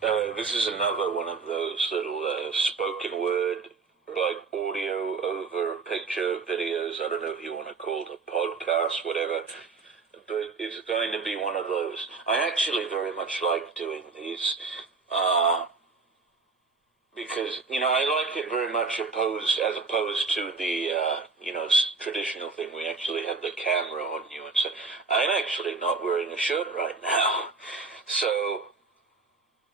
This is another one of those little spoken word, like audio over picture videos. I don't know if you want to call it a podcast, whatever, but it's going to be one of those. I actually very much like doing these, because, I like it very much as opposed to the, traditional thing. We actually have the camera on you, and so I'm actually not wearing a shirt right now, so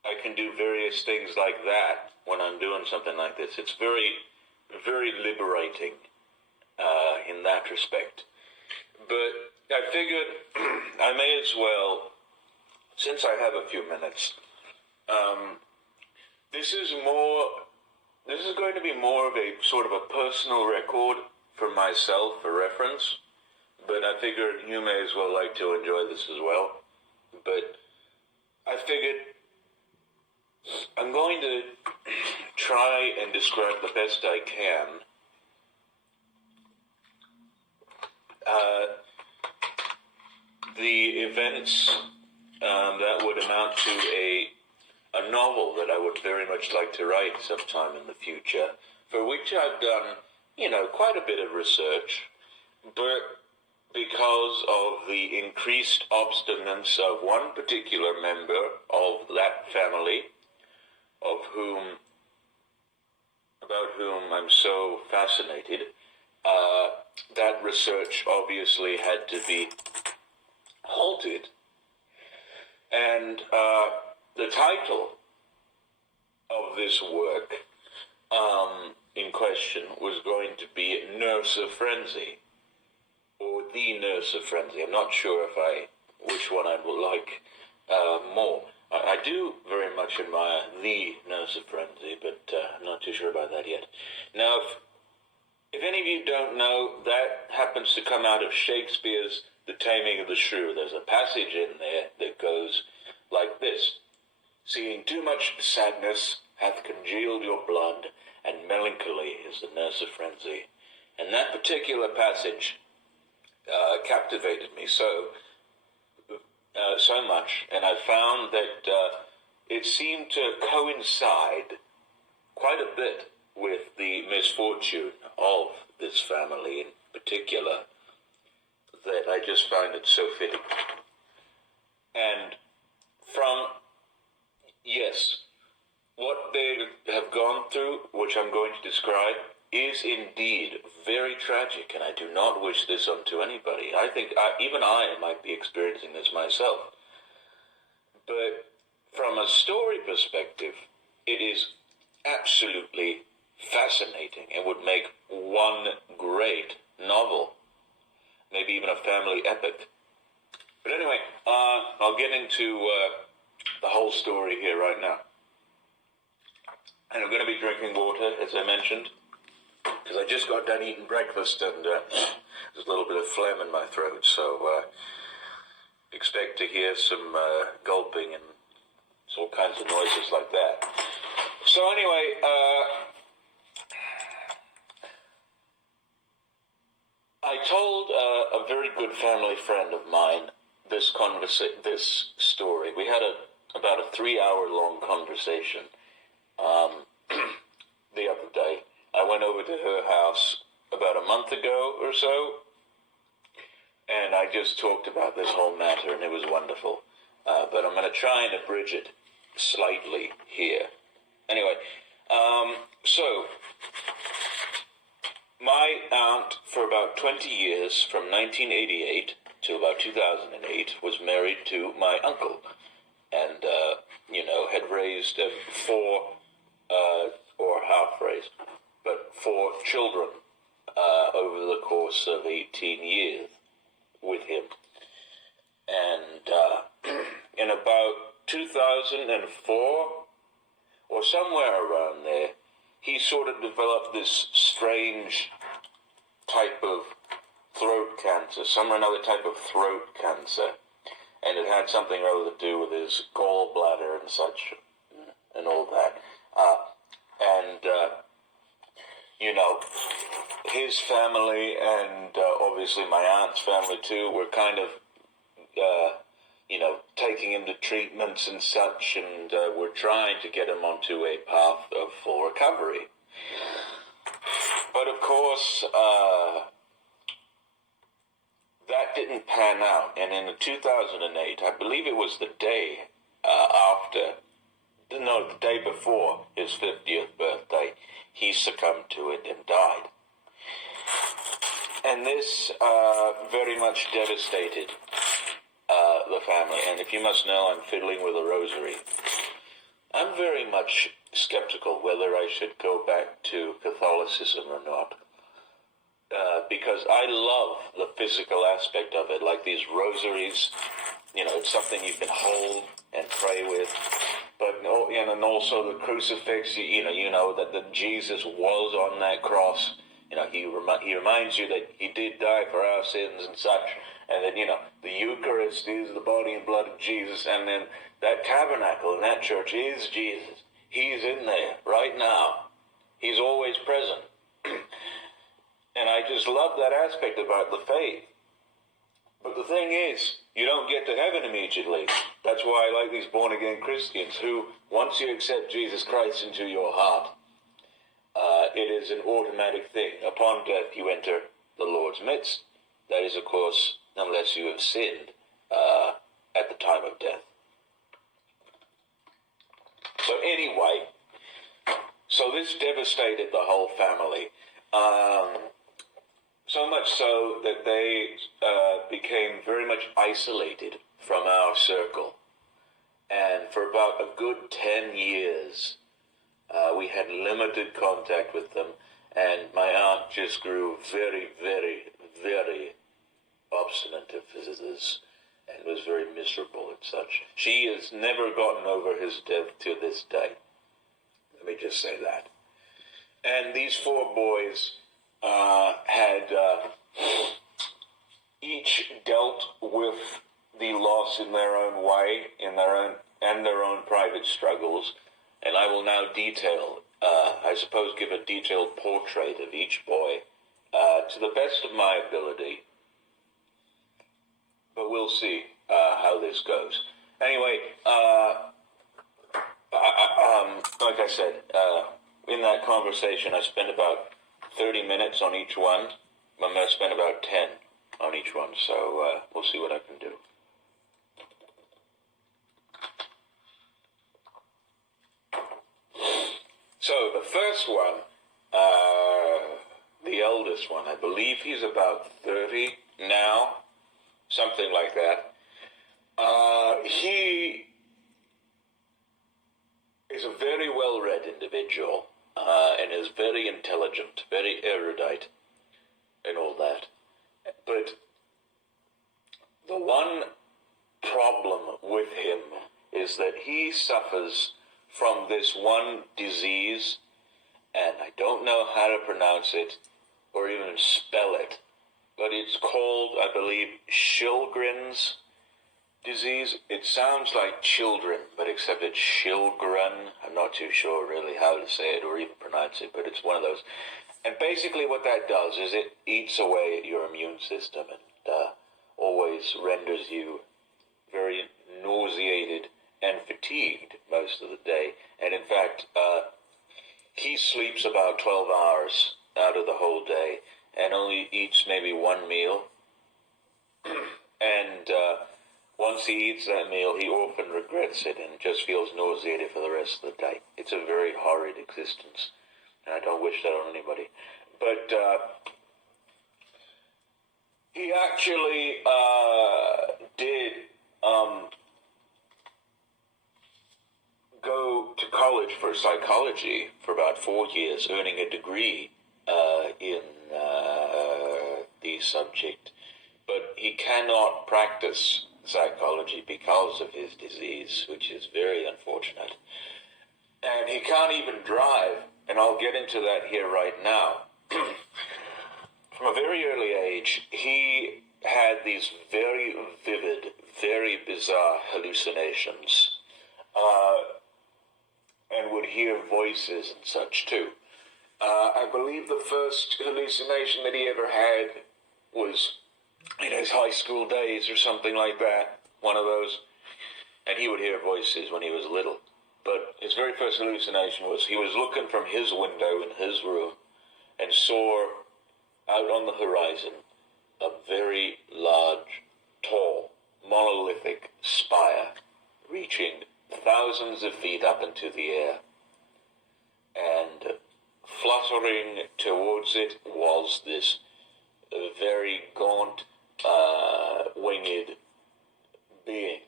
I can do various things like that when I'm doing something like this. It's very, very liberating in that respect. But I figured I may as well, since I have a few minutes, this is going to be more of a sort of a personal record for myself, for reference. But I figured you may as well like to enjoy this as well. But I figured I'm going to try and describe the best I can the events that would amount to a novel that I would very much like to write sometime in the future, for which I've done, quite a bit of research, but because of the increased obstinance of one particular member of that family, about whom I'm so fascinated, that research obviously had to be halted. And the title of this work in question was going to be Nurse of Frenzy, or The Nurse of Frenzy. I'm not sure which one I would like more. I do very much admire The Nurse of Frenzy, but I'm not too sure about that yet. Now, if any of you don't know, that happens to come out of Shakespeare's The Taming of the Shrew. There's a passage in there that goes like this: "Seeing too much sadness hath congealed your blood, and melancholy is the nurse of frenzy." And that particular passage captivated me so much, and I found that it seemed to coincide quite a bit with the misfortune of this family in particular, that I just find it so fitting. And what they have gone through, which I'm going to describe, is indeed very tragic, and I do not wish this unto anybody. I think even I might be experiencing this myself. But from a story perspective, it is absolutely fascinating and would make one great novel, maybe even a family epic. But anyway, I'll get into the whole story here right now. And I'm going to be drinking water, as I mentioned, because I just got done eating breakfast, and there's a little bit of phlegm in my throat, so expect to hear some gulping and all kinds of noises like that. So anyway, I told a very good family friend of mine this story. We had about a 3-hour-long conversation the other day. I went over to her house about a month ago or so, and I just talked about this whole matter, and it was wonderful. But I'm going to try and abridge it slightly here. Anyway, so my aunt, for about 20 years, from 1988 to about 2008, was married to my uncle, and, had raised four children over the course of 18 years with him. And in about 2004, or somewhere around there, he sort of developed this strange type of throat cancer, some or another type of throat cancer, and it had something or other to do with his gallbladder and such, and all that. His family and obviously my aunt's family too were kind of taking him to treatments and such, and we're trying to get him onto a path of full recovery. But of course, that didn't pan out, and in 2008, I believe it was the day the day before his 50th birthday, he succumbed to it and died. And this very much devastated the family. And if you must know, I'm fiddling with a rosary. I'm very much skeptical whether I should go back to Catholicism or not. Because I love the physical aspect of it, like these rosaries. It's something you can hold and pray with. But and also the crucifix. You know that Jesus was on that cross. He reminds you that he did die for our sins and such. And then the Eucharist is the body and blood of Jesus. And then that tabernacle in that church is Jesus. He's in there right now. He's always present. And I just love that aspect about the faith. But the thing is, you don't get to heaven immediately. That's why I like these born-again Christians who, once you accept Jesus Christ into your heart, it is an automatic thing. Upon death, you enter the Lord's midst. That is, of course, unless you have sinned at the time of death. So anyway, so this devastated the whole family. So much so that they became very much isolated from our circle. And for about a good 10 years, we had limited contact with them. And my aunt just grew very, very, very obstinate of visitors and was very miserable and such. She has never gotten over his death to this day. Let me just say that. And these four boys had each dealt with the loss in their own way, in their own private struggles, and I will now detail, give a detailed portrait of each boy to the best of my ability. But we'll see how this goes. Anyway, like I said, in that conversation, I spent about 30 minutes on each one. I'm going to spend about 10 on each one, so we'll see what I can do. So the first one, the eldest one, I believe he's about 30 now, something like that. He is a very well-read individual and is very intelligent, very erudite, and all that. But the one problem with him is that he suffers from this one disease, and I don't know how to pronounce it or even spell it, but it's called, I believe, Sjogren's disease. It sounds like children, but except it's Sjogren. I'm not too sure really how to say it or even pronounce it, but it's one of those. And basically what that does is it eats away at your immune system and always renders you very nauseated and fatigued most of the day. And in fact, he sleeps about 12 hours out of the whole day and only eats maybe one meal. And once he eats that meal, he often regrets it and just feels nauseated for the rest of the day. It's a very horrid existence, and I don't wish that on anybody. But he actually did go to college for psychology for about 4 years, earning a degree in the subject. But he cannot practice psychology because of his disease, which is very unfortunate. And he can't even drive, and I'll get into that here right now. From a very early age, he had these very vivid, very bizarre hallucinations, and would hear voices and such too. I believe the first hallucination that he ever had was in his high school days or something like that. one of those, and he would hear voices when he was little. But his very first hallucination was he was looking from his window in his room and saw out on the horizon a very large, tall, monolithic spire reaching thousands of feet up into the air. And fluttering towards it was this very gaunt, winged being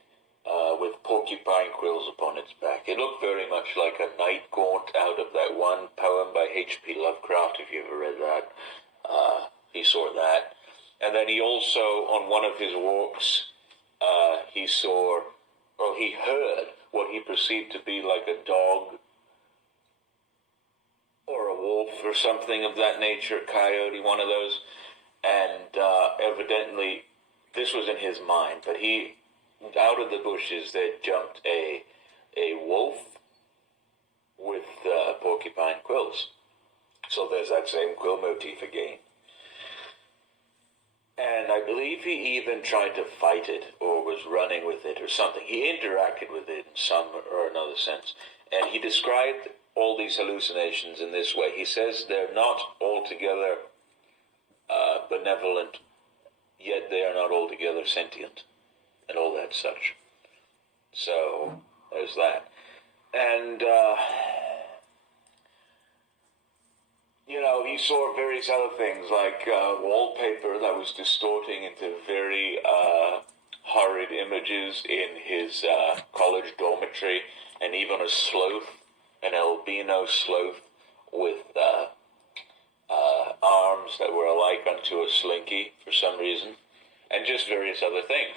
with porcupine quills upon its back. It looked very much like a night gaunt out of that one poem by H.P. Lovecraft, if you ever read that. He saw that. And then he also, on one of his walks, he heard what he perceived to be like a dog or a wolf or something of that nature, a coyote, one of those. And evidently, this was in his mind, but out of the bushes there jumped a wolf with porcupine quills. So there's that same quill motif again. And I believe he even tried to fight it or was running with it or something. He interacted with it in some or another sense. And he described all these hallucinations in this way. He says they're not altogether benevolent, yet they are not altogether sentient, and all that such. So there's that. And he saw various other things like wallpaper that was distorting into very horrid images in his college dormitory, and even a sloth, an albino sloth with arms that were alike unto a slinky for some reason, and just various other things.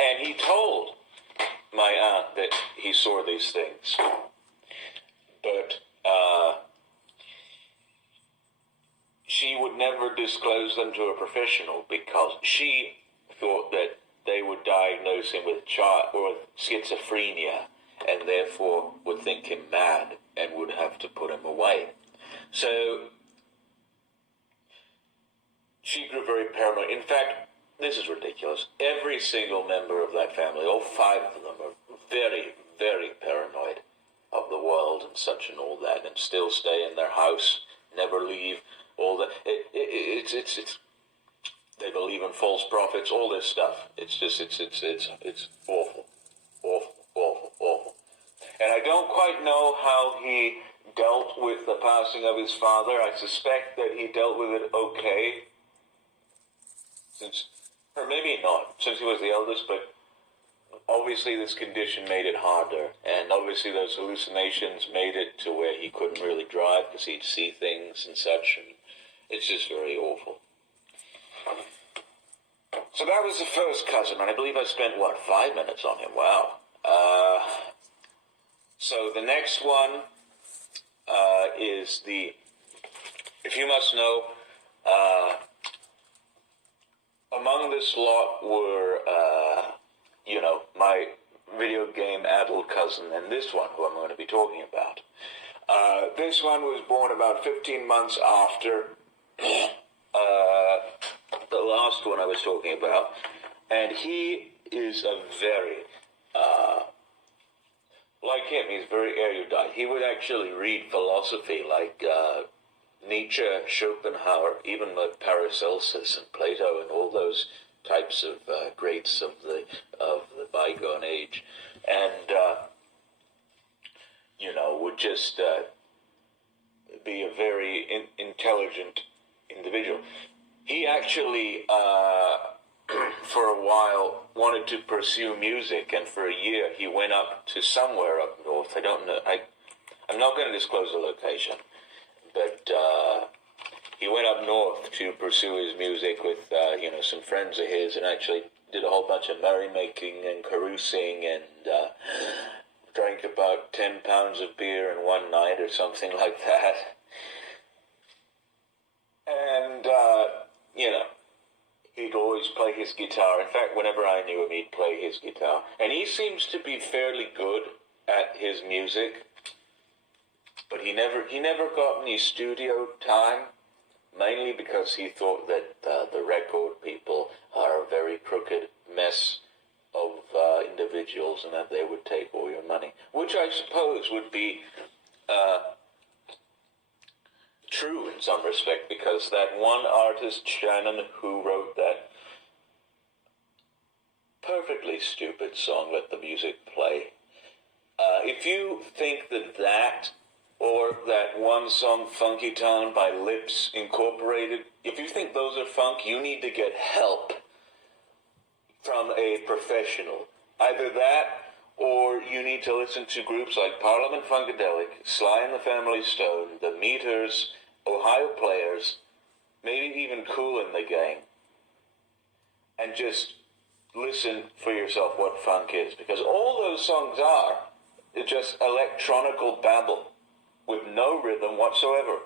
And he told my aunt that he saw these things, but she would never disclose them to a professional because she thought that they would diagnose him with schizophrenia and therefore would think him mad and would have to put him away. So she grew very paranoid. In fact, this is ridiculous. Every single member of that family, all 5 of them, are very, very paranoid of the world and such and all that, and still stay in their house, never leave. All that. It's. They believe in false prophets. All this stuff. It's just. It's awful, awful. And I don't quite know how he dealt with the passing of his father. I suspect that he dealt with it okay, or maybe not, since he was the eldest, but obviously this condition made it harder, and obviously those hallucinations made it to where he couldn't really drive because he'd see things and such, and it's just very awful. So that was the first cousin, and I believe I spent, 5 minutes on him? Wow. So the next one is if you must know, among this lot were, my video game adult cousin and this one who I'm going to be talking about. This one was born about 15 months after the last one I was talking about, and he is a very, like him, he's very erudite. He would actually read philosophy like Nietzsche, Schopenhauer, even Paracelsus and Plato and all those types of greats of the bygone age, and would just be a very intelligent individual. He actually, for a while, wanted to pursue music, and for a year he went up to somewhere up north. I don't know. I'm not going to disclose the location, but he went up north to pursue his music with, some friends of his, and actually did a whole bunch of merrymaking and carousing, and drank about 10 pounds of beer in one night or something like that. And, he'd always play his guitar. In fact, whenever I knew him, he'd play his guitar. And he seems to be fairly good at his music, but he never got any studio time, mainly because he thought that the record people are very crooked mess of individuals, and that they would take all your money, which I suppose would be true in some respect, because that one artist, Shannon, who wrote that perfectly stupid song, Let the Music Play, if you think that or that one song, Funky Town by Lips Incorporated, if you think those are funk, you need to get help from a professional. Either that, or you need to listen to groups like Parliament Funkadelic, Sly and the Family Stone, The Meters, Ohio Players, maybe even Kool and the Gang, and just listen for yourself what funk is, because all those songs are just electronical babble with no rhythm whatsoever.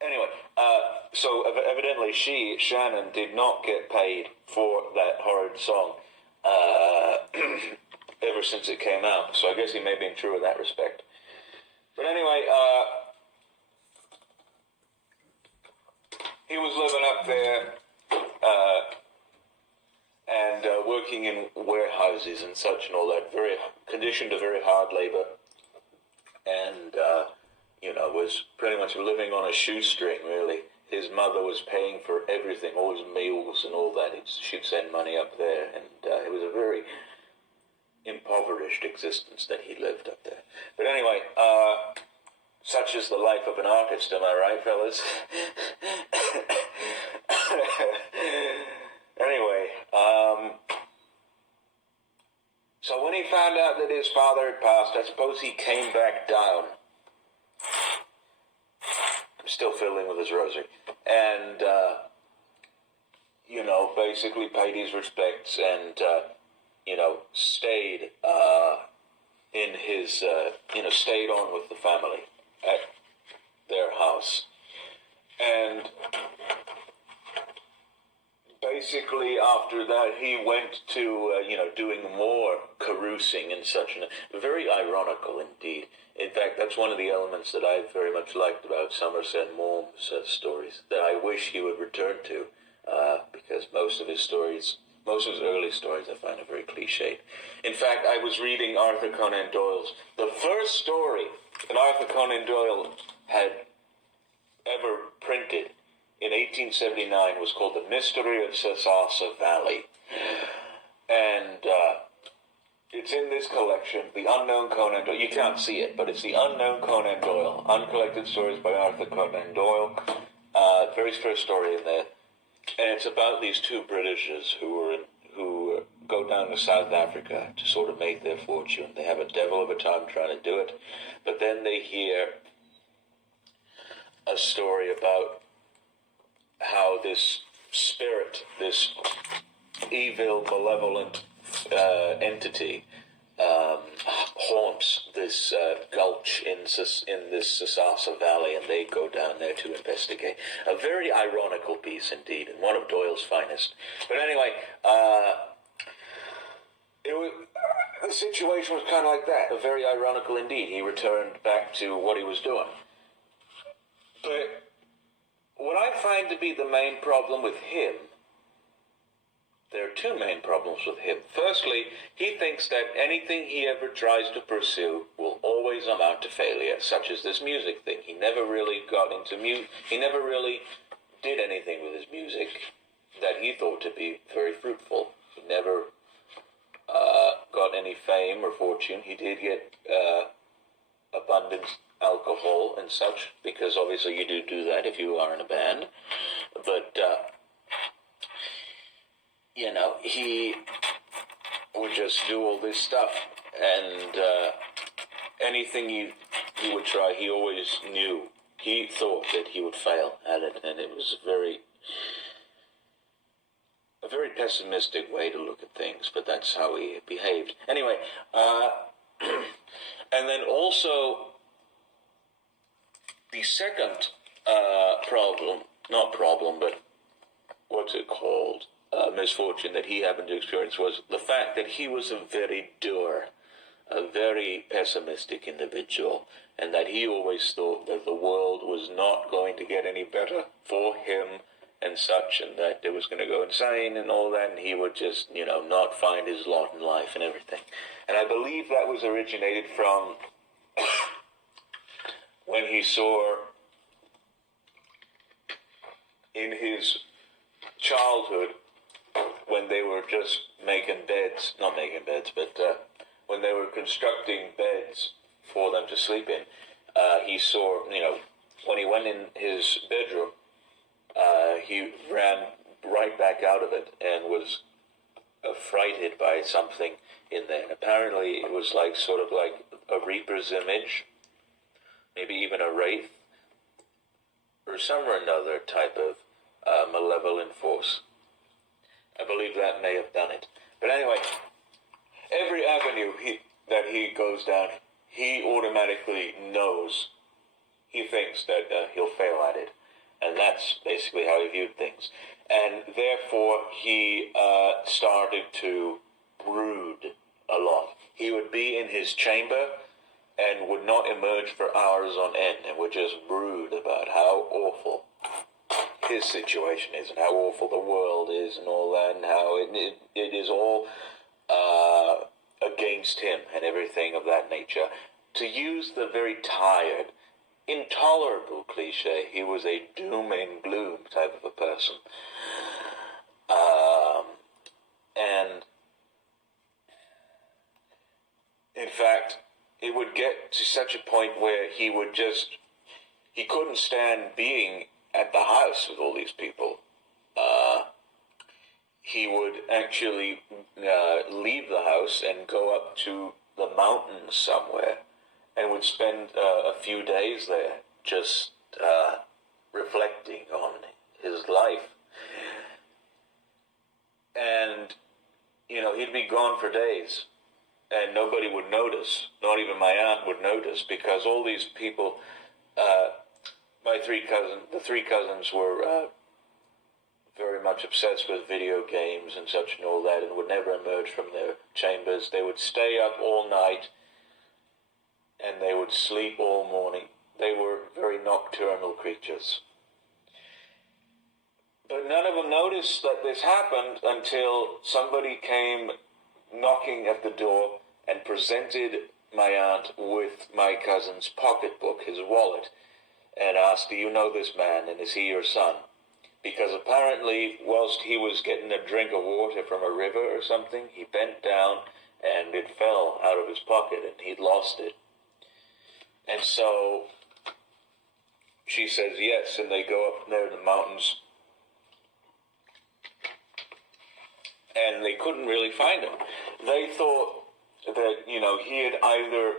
Anyway, so evidently Shannon, did not get paid for that horrid song ever since it came out. So I guess he may have been true in that respect. But anyway, he was living up there and working in warehouses and such and all that, very conditioned to very hard labor, and was pretty much living on a shoestring, really. His mother was paying for everything, all his meals and all that. She'd send money up there, and it was a very impoverished existence that he lived up there. But anyway, such is the life of an artist, am I right, fellas? Anyway, so when he found out that his father had passed, I suppose he came back down. I'm still fiddling with his rosary. And, basically paid his respects and, stayed in his, stayed on with the family at their house. And basically after that, he went to, doing more carousing and such, and very ironical indeed. In fact, that's one of the elements that I very much liked about Somerset Maugham's stories, that I wish he would return to, because most of his early stories I find are very cliched. In fact, I was reading Arthur Conan Doyle's, the first story that Arthur Conan Doyle had ever printed in 1879 was called The Mystery of Sasasa Valley. And it's in this collection, The Unknown Conan Doyle. You can't see it, but it's The Unknown Conan Doyle, Uncollected Stories by Arthur Conan Doyle. Very first story in there. And it's about these two Britishers who go down to South Africa to sort of make their fortune. They have a devil of a time trying to do it. But then they hear a story about how this spirit, this evil, malevolent entity haunts this gulch in this Sasasa Valley, and they go down there to investigate. A very ironical piece indeed, and one of Doyle's finest. But anyway, the situation was kind of like that, very ironical indeed. He returned back to what he was doing. But what I find to be the main problem with him, there are two main problems with him. Firstly, he thinks that anything he ever tries to pursue will always amount to failure, such as this music thing. He never really got into music. He never really did anything with his music that he thought to be very fruitful. He never got any fame or fortune. He did get abundant alcohol and such, because obviously you do that if you are in a band. But he would just do all this stuff, and anything he would try, he always knew. He thought that he would fail at it, and it was a very pessimistic way to look at things, but that's how he behaved. Anyway, and then also the second but what's it called? Misfortune that he happened to experience was the fact that he was a very dour, a very pessimistic individual, and that he always thought that the world was not going to get any better for him and such, and that it was going to go insane and all that, and he would just, not find his lot in life and everything. And I believe that was originated from when he saw in his childhood, when they were just when they were constructing beds for them to sleep in, he saw, when he went in his bedroom, he ran right back out of it and was affrighted by something in there. Apparently it was sort of like a reaper's image, maybe even a wraith, or some or another type of malevolent force. I believe that may have done it. But anyway, every avenue that he goes down, he automatically knows, he thinks that he'll fail at it. And that's basically how he viewed things. And therefore, he started to brood a lot. He would be in his chamber and would not emerge for hours on end, and would just brood about how awful his situation is, and how awful the world is, and all that, and how it is all against him, and everything of that nature. To use the very tired, intolerable cliche, he was a doom and gloom type of a person. And in fact, it would get to such a point where he couldn't stand being at the house with all these people. He would actually leave the house and go up to the mountains somewhere, and would spend a few days there just reflecting on his life. And, he'd be gone for days, and nobody would notice, not even my aunt would notice, because all these people, the three cousins were very much obsessed with video games and such and all that, and would never emerge from their chambers. They would stay up all night, and they would sleep all morning. They were very nocturnal creatures. But none of them noticed that this happened until somebody came knocking at the door and presented my aunt with my cousin's pocketbook, his wallet, and asked, "Do you know this man, and is he your son?" Because apparently, whilst he was getting a drink of water from a river or something, he bent down and it fell out of his pocket and he'd lost it. And so she says yes, and they go up there in the mountains, and they couldn't really find him. They thought that, he had either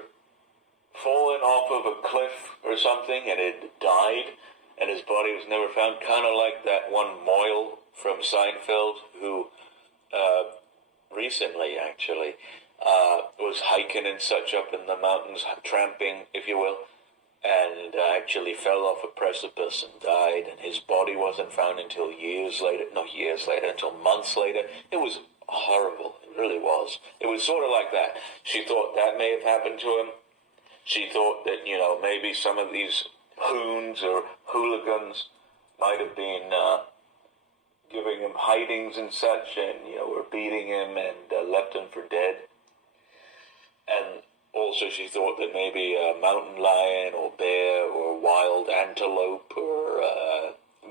fallen off of a cliff or something and had died, and his body was never found, kind of like that one Moyle from Seinfeld, who recently, actually, was hiking and such up in the mountains, tramping, if you will, and actually fell off a precipice and died, and his body wasn't found until until months later. It was horrible. It really was. It was sort of like that. She thought that may have happened to him. She thought that, maybe some of these hoons or hooligans might have been giving him hidings and such, and, were beating him and left him for dead. And also she thought that maybe a mountain lion or bear or wild antelope or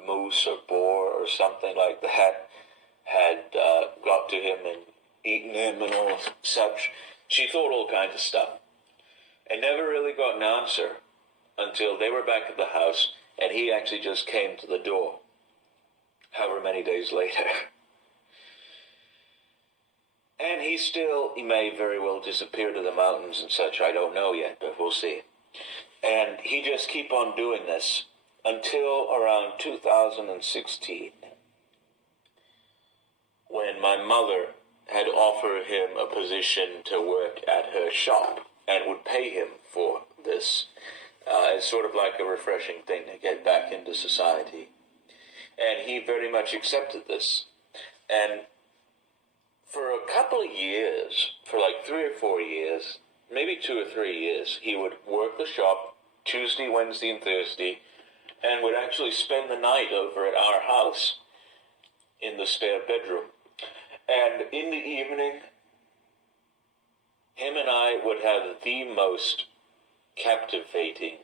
moose or boar or something like that had got to him and eaten him and all such. She thought all kinds of stuff, and never really got an answer until they were back at the house, and he actually just came to the door, however many days later. And he may very well disappear to the mountains and such, I don't know yet, but we'll see. And he just keep on doing this until around 2016, when my mother had offered him a position to work at her shop and would pay him for this. It's sort of like a refreshing thing to get back into society. And he very much accepted this. And for a couple of years, for like 3 or 4 years, maybe 2 or 3 years, he would work the shop Tuesday, Wednesday, and Thursday, and would actually spend the night over at our house. in the spare bedroom. And in the evening, him and I would have the most captivating,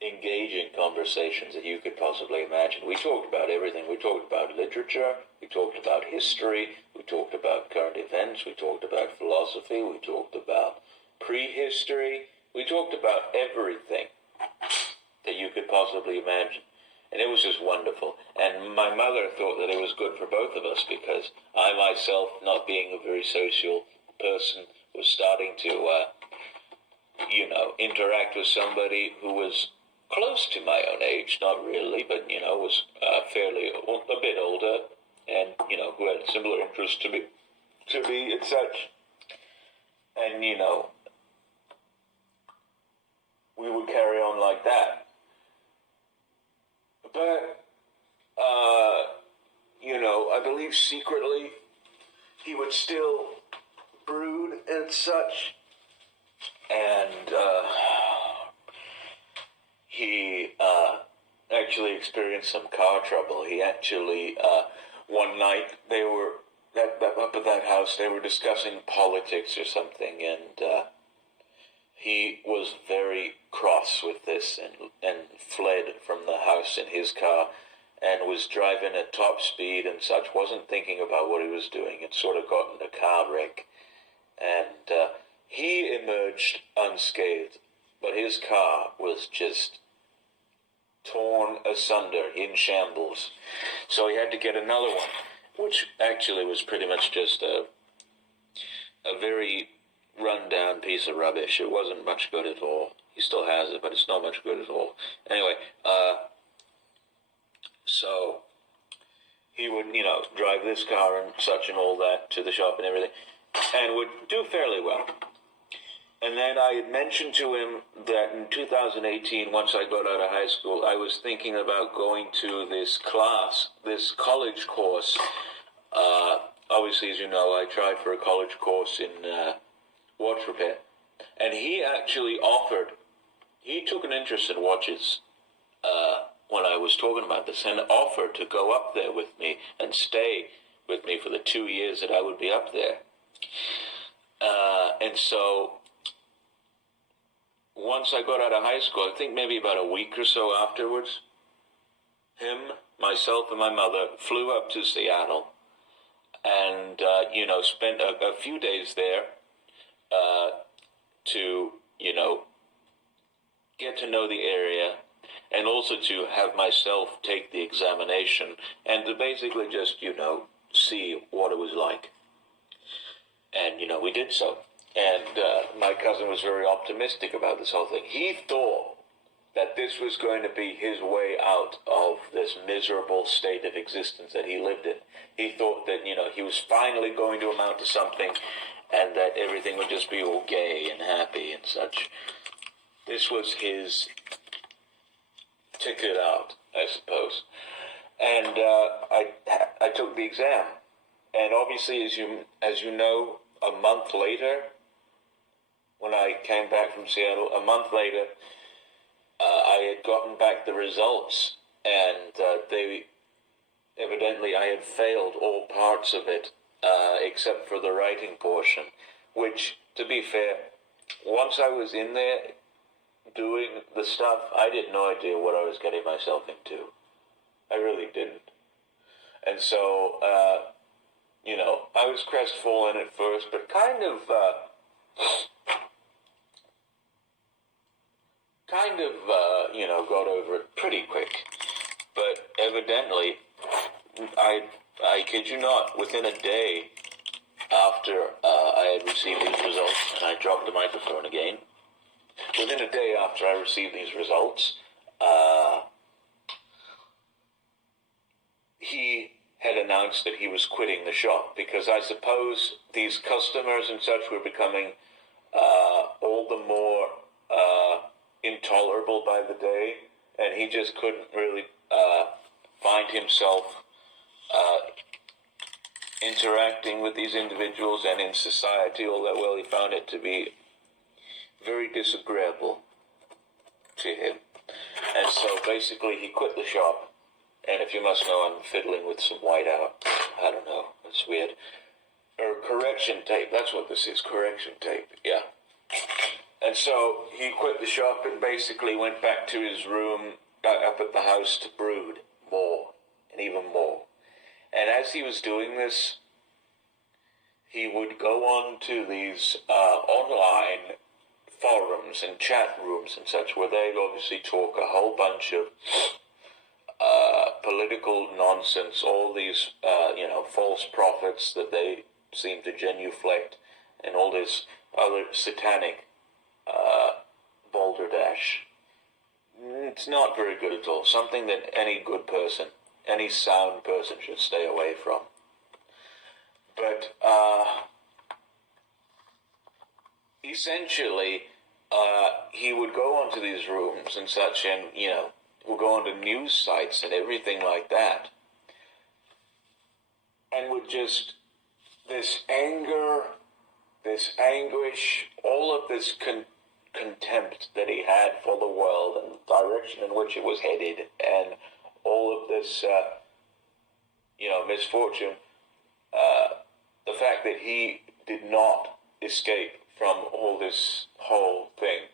engaging conversations that you could possibly imagine. We talked about everything. We talked about literature. We talked about history. We talked about current events. We talked about philosophy. We talked about prehistory. We talked about everything that you could possibly imagine. And it was just wonderful. And my mother thought that it was good for both of us because I myself, not being a very social person, was starting to, interact with somebody who was close to my own age, not really, but, was a bit older and, who had similar interests to me and such. And, we would carry on like that. But, I believe secretly he would still brood and such. And he actually experienced some car trouble. He actually, one night, up at that house, they were discussing politics or something, and he was very cross with this and fled from the house in his car and was driving at top speed and such, wasn't thinking about what he was doing, and sort of got in a car wreck. And he emerged unscathed, but his car was just torn asunder, in shambles. So he had to get another one, which actually was pretty much just a very run-down piece of rubbish. It wasn't much good at all. He still has it, but it's not much good at all. Anyway, so he would, drive this car and such and all that to the shop and everything, and would do fairly well. And then I had mentioned to him that in 2018, once I got out of high school, I was thinking about going to this college course. Obviously, as you know, I tried for a college course in watch repair. And he actually he took an interest in watches when I was talking about this, and offered to go up there with me and stay with me for the 2 years that I would be up there. And so once I got out of high school, I think maybe about a week or so afterwards, him, myself, and my mother flew up to Seattle and, spent a few days there to, get to know the area and also to have myself take the examination and to basically just, see what it was like. And, we did so. And my cousin was very optimistic about this whole thing. He thought that this was going to be his way out of this miserable state of existence that he lived in. He thought that, he was finally going to amount to something and that everything would just be all gay and happy and such. This was his ticket out, I suppose. And I took the exam. And obviously, as you know, a month later, when I came back from Seattle, a month later, I had gotten back the results, and I had failed all parts of it, except for the writing portion, which, to be fair, once I was in there doing the stuff, I had no idea what I was getting myself into. I really didn't. And so, I was crestfallen at first, but kind of got over it pretty quick. But evidently, I kid you not, within a day after I had received these results, and I dropped the microphone again, within a day after I received these results, he had announced that he was quitting the shop, because I suppose these customers and such were becoming all the more intolerable by the day, and he just couldn't really find himself interacting with these individuals and in society all that well. He found it to be very disagreeable to him. And so basically he quit the shop, And if you must know, I'm fiddling with some whiteout. I don't know. It's weird. Or correction tape. That's what this is. Correction tape. Yeah. And so he quit the shop and basically went back to his room up at the house to brood more and even more. And as he was doing this, he would go on to these online forums and chat rooms and such, where they obviously talk a whole bunch of political nonsense, all these, false prophets that they seem to genuflect, and all this other satanic balderdash. It's not very good at all. Something that any good person, any sound person should stay away from. But essentially, he would go onto these rooms and such, and, would go onto news sites and everything like that, and would just, this anger, this anguish, all of this contempt that he had for the world and the direction in which it was headed, and all of this, misfortune, the fact that he did not escape from all this whole thing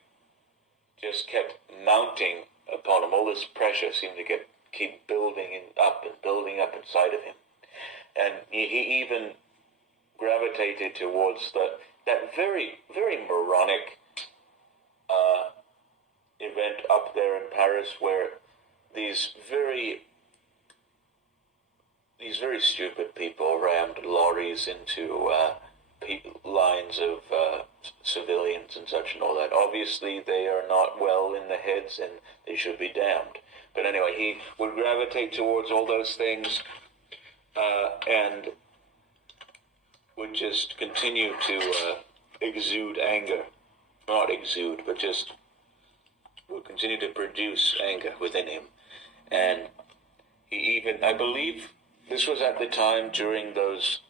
just kept mounting upon him. All this pressure seemed to keep building up inside of him. And he even gravitated towards that very, very moronic event up there in Paris, where these very stupid people rammed lorries into lines of civilians and such and all that. Obviously, they are not well in the heads, and they should be damned. But anyway, he would gravitate towards all those things, and would just continue to exude anger. Not exude, but just would continue to produce anger within him. And he even, I believe, this was at the time during those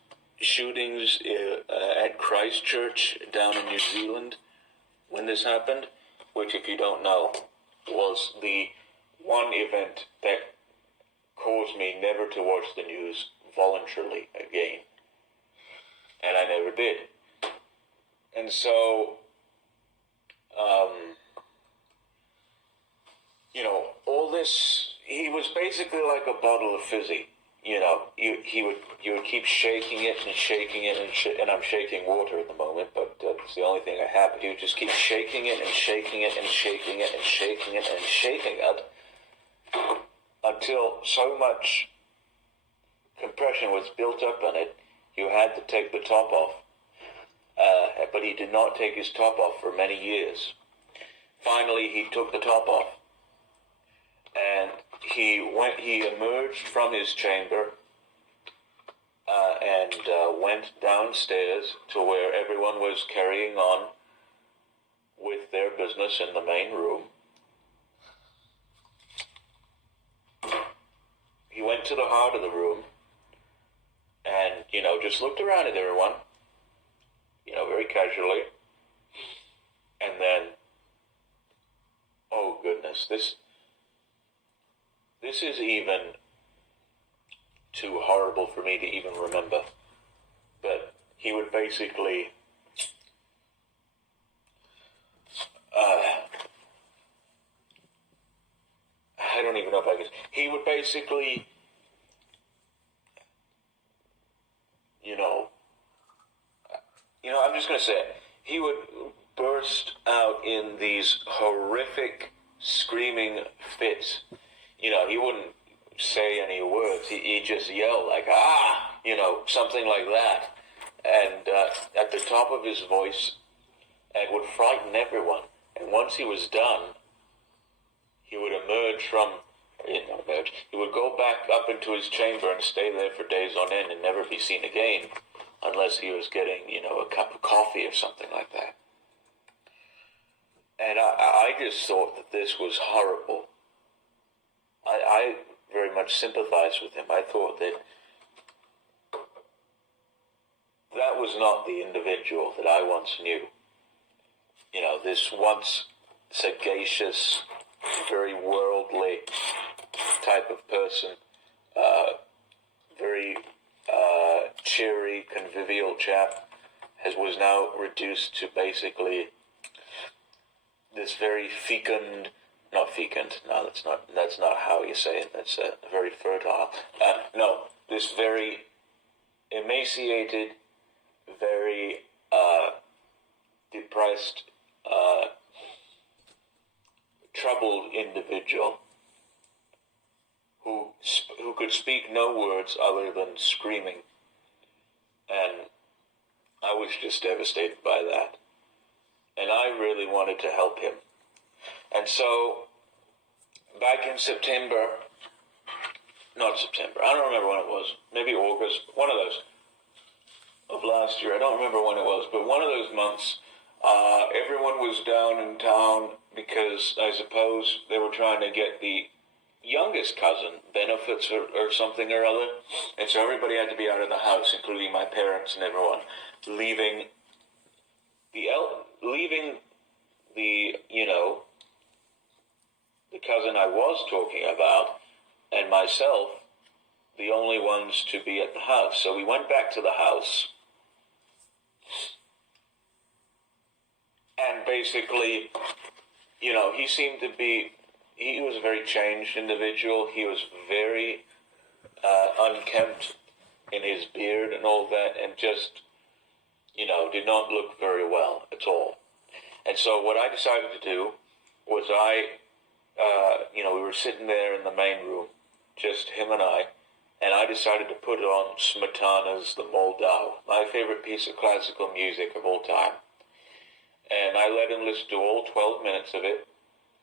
shootings at Christchurch down in New Zealand when this happened, which, if you don't know, was the one event that caused me never to watch the news voluntarily again. And I never did. And so, all this, he was basically like a bottle of fizzy. You would keep shaking it and shaking it, and I'm shaking water at the moment, but it's the only thing I have. But you would just keep shaking it and shaking it and shaking it and shaking it and shaking it until so much compression was built up on it, you had to take the top off. But he did not take his top off for many years. Finally, he took the top off, and he emerged from his chamber and went downstairs to where everyone was carrying on with their business in the main room. He went to the heart of the room and, just looked around at everyone, very casually. And then, oh goodness, this is even too horrible for me to even remember. But he would basically I don't even know if I can. He would basically, I'm just going to say it. He would burst out in these horrific screaming fits. He wouldn't say any words. He'd just yell like, ah, something like that. And at the top of his voice, and would frighten everyone. And once he was done, he would he would go back up into his chamber and stay there for days on end and never be seen again, unless he was getting, a cup of coffee or something like that. And I just thought that this was horrible. I very much sympathized with him. I thought that was not the individual that I once knew. This once sagacious, very worldly type of person very cheery, convivial chap was now reduced to basically this very that's not how you say it, that's very fertile. This very emaciated, very depressed, troubled individual who could speak no words other than screaming. And I was just devastated by that. And I really wanted to help him. And so, back in not September, I don't remember when it was, maybe August, one of those, of last year, I don't remember when it was, but one of those months, everyone was down in town because I suppose they were trying to get the youngest cousin benefits or something or other, and so everybody had to be out of the house, including my parents and everyone, leaving the cousin I was talking about and myself, the only ones to be at the house. So we went back to the house, and basically, he was a very changed individual. He was very unkempt in his beard and all that, and just, did not look very well at all. And so what I decided to do was we were sitting there in the main room, just him and I decided to put on Smetana's The Moldau, my favorite piece of classical music of all time. And I let him listen to all 12 minutes of it.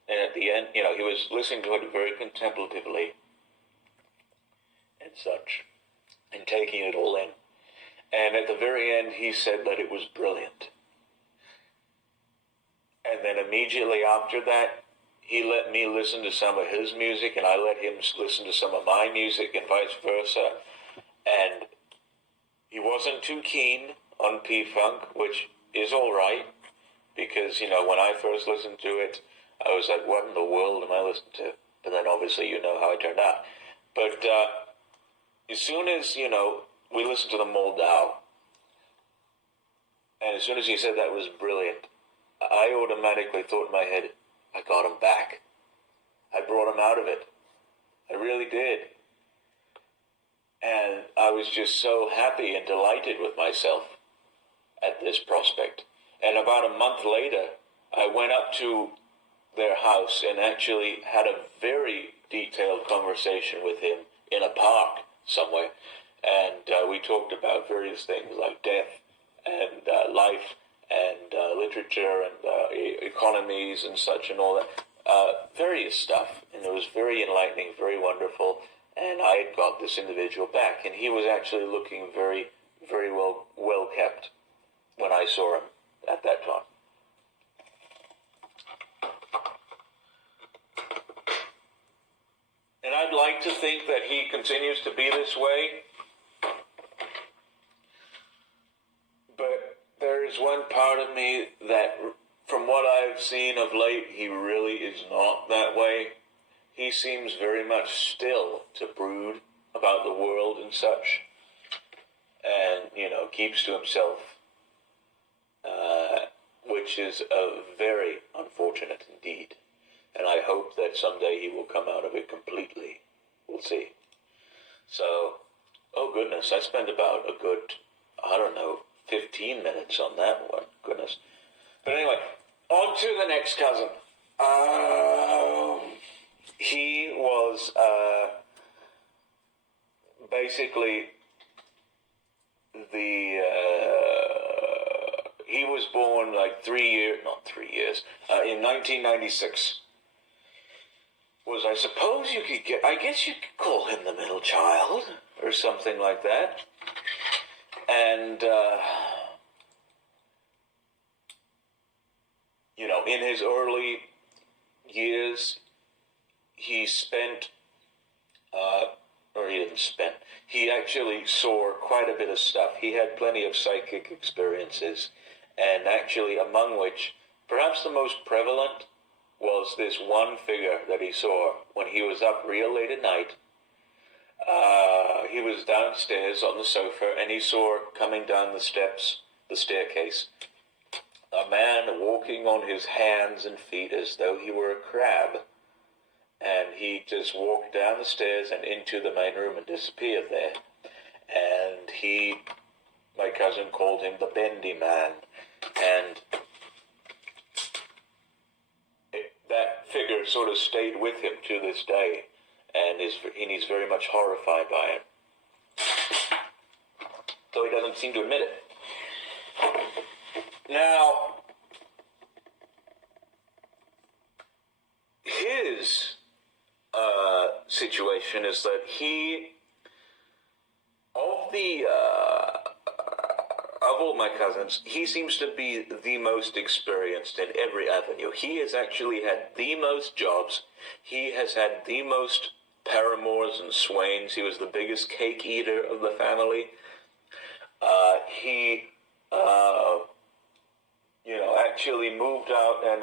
And at the end, he was listening to it very contemplatively and such, and taking it all in. And at the very end, he said that it was brilliant. And then immediately after that, he let me listen to some of his music, and I let him listen to some of my music, and vice versa. And he wasn't too keen on P-Funk, which is all right, because, when I first listened to it, I was like, what in the world am I listening to? But then obviously you know how it turned out. But as soon as, we listened to the Moldau, and as soon as he said that was brilliant, I automatically thought in my head, I got him back. I brought him out of it. I really did. And I was just so happy and delighted with myself at this prospect. And about a month later, I went up to their house and actually had a very detailed conversation with him in a park somewhere. And we talked about various things like death and life and literature and economies and such and all that, various stuff. And it was very enlightening, very wonderful. And I had got this individual back, and he was actually looking very, very well kept when I saw him at that time. And I'd like to think that he continues to be this way. But there is one part of me that, from what I've seen of late, he really is not that way. He seems very much still to brood about the world and such. And, keeps to himself. Which is very unfortunate indeed. And I hope that someday he will come out of it completely. We'll see. So, oh goodness, I spent about a good, 15 minutes on that one. Goodness. But anyway, on to the next cousin. He was basically he was born in 1996. I suppose I guess you could call him the middle child, or something like that. And, in his early years, he actually saw quite a bit of stuff. He had plenty of psychic experiences, and actually among which, perhaps the most prevalent, was this one figure that he saw when he was up real late at night, He was downstairs on the sofa, and he saw coming down the staircase, a man walking on his hands and feet as though he were a crab. And he just walked down the stairs and into the main room and disappeared there. And my cousin called him the Bendy Man. And that figure sort of stayed with him to this day. And he's very much horrified by it. Though he doesn't seem to admit it. Now, his situation is that of all my cousins, he seems to be the most experienced in every avenue. He has actually had the most jobs. He has had the most paramours and swains. He was the biggest cake eater of the family. He actually moved out and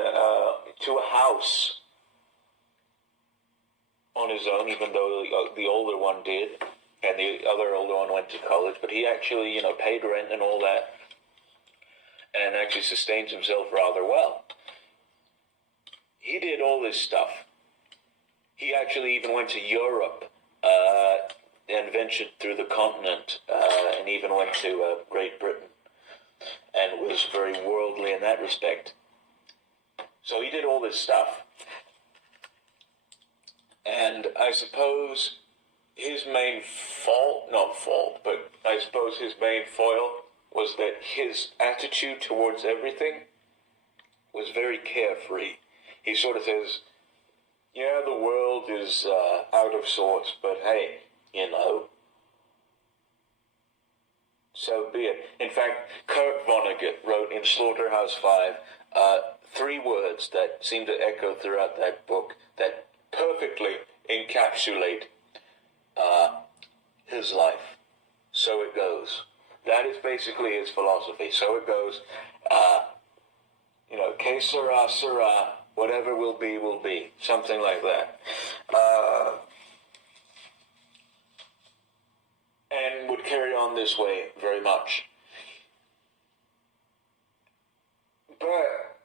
to a house on his own, even though the older one did, and the other older one went to college. But he actually, paid rent and all that, and actually sustains himself rather well. He did all this stuff. He actually even went to Europe and ventured through the continent, and even went to Great Britain, and was very worldly in that respect. So he did all this stuff. And I suppose his main I suppose his main foil was that his attitude towards everything was very carefree. He sort of says, yeah, the world is out of sorts, but hey, so be it. In fact, Kurt Vonnegut wrote in Slaughterhouse-Five 3 words that seem to echo throughout that book that perfectly encapsulate his life. So it goes. That is basically his philosophy. So it goes. Que sera, sera. Whatever will be, will be. Something like that. And would carry on this way very much. But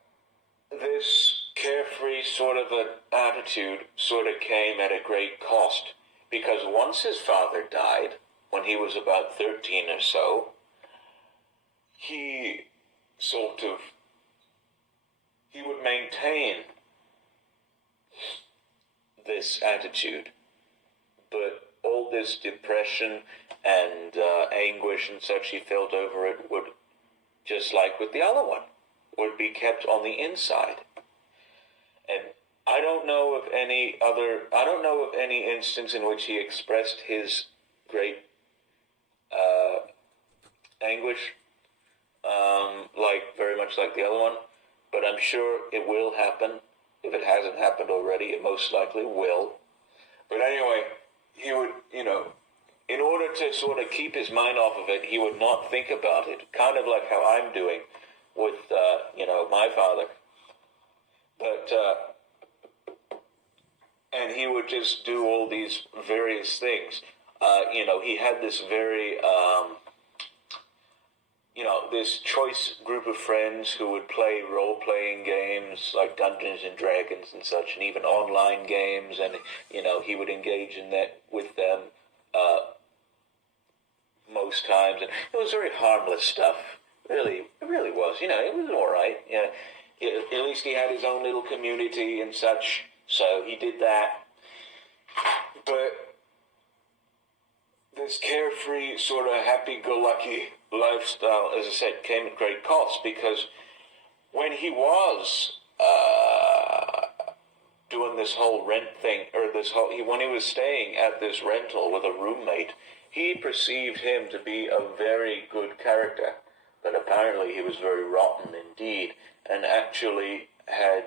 this carefree sort of an attitude sort of came at a great cost, because once his father died, when he was about 13 or so, he would maintain this attitude, but all this depression and anguish and such he felt over it would, just like with the other one, would be kept on the inside. And I don't know of any instance in which he expressed his great anguish, very much like the other one, but I'm sure it will happen. If it hasn't happened already, it most likely will. But anyway, he would, in order to sort of keep his mind off of it, he would not think about it, kind of like how I'm doing with, my father. But, and he would just do all these various things. He had this very, this choice group of friends who would play role-playing games like Dungeons and Dragons and such, and even online games, and, he would engage in that with them most times. And it was very harmless stuff. Really, it really was. It was all right. At least he had his own little community and such, so he did that. But this carefree, sort of happy-go-lucky lifestyle, as I said, came at great cost, because when he was doing this whole rent thing, when he was staying at this rental with a roommate, he perceived him to be a very good character, but apparently he was very rotten indeed, and actually had,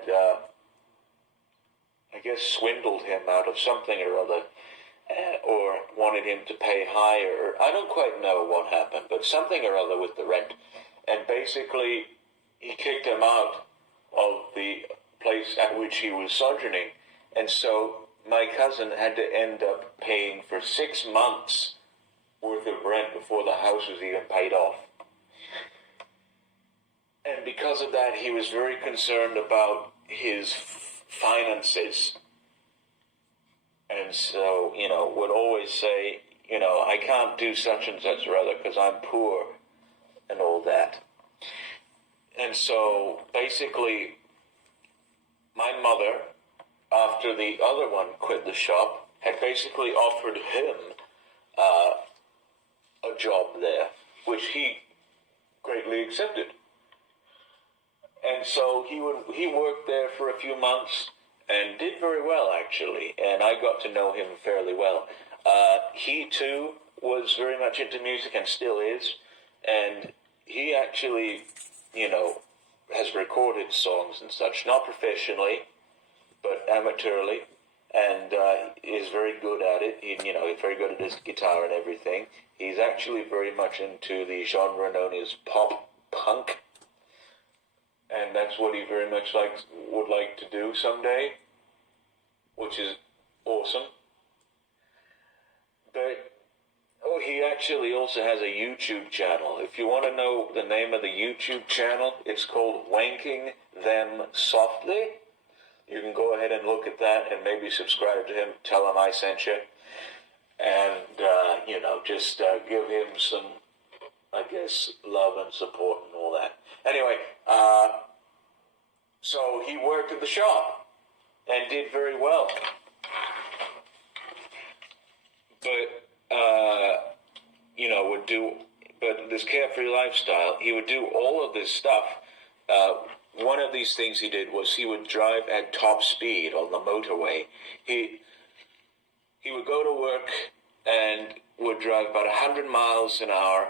swindled him out of something or other, or wanted him to pay higher. I don't quite know what happened, but something or other with the rent. And basically, he kicked him out of the place at which he was sojourning. And so my cousin had to end up paying for 6 months worth of rent before the house was even paid off. And because of that, he was very concerned about his finances. And so, would always say, I can't do such and such or other because I'm poor and all that. And so, basically, my mother, after the other one quit the shop, had basically offered him a job there, which he greatly accepted. And so he worked there for a few months and did very well, actually, and I got to know him fairly well. He, too, was very much into music and still is, and he actually, has recorded songs and such, not professionally, but amateurly, and is very good at it. He's very good at his guitar and everything. He's actually very much into the genre known as pop punk, and that's what he very much would like to do someday, which is awesome. But he actually also has a YouTube channel. If you want to know the name of the YouTube channel, it's called Wanking Them Softly. You can go ahead and look at that and maybe subscribe to him, tell him I sent you, and, just give him some, I guess, love and support and all that. Anyway, so he worked at the shop and did very well. But, but this carefree lifestyle, he would do all of this stuff. One of these things he did was he would drive at top speed on the motorway. He would go to work and would drive about 100 miles an hour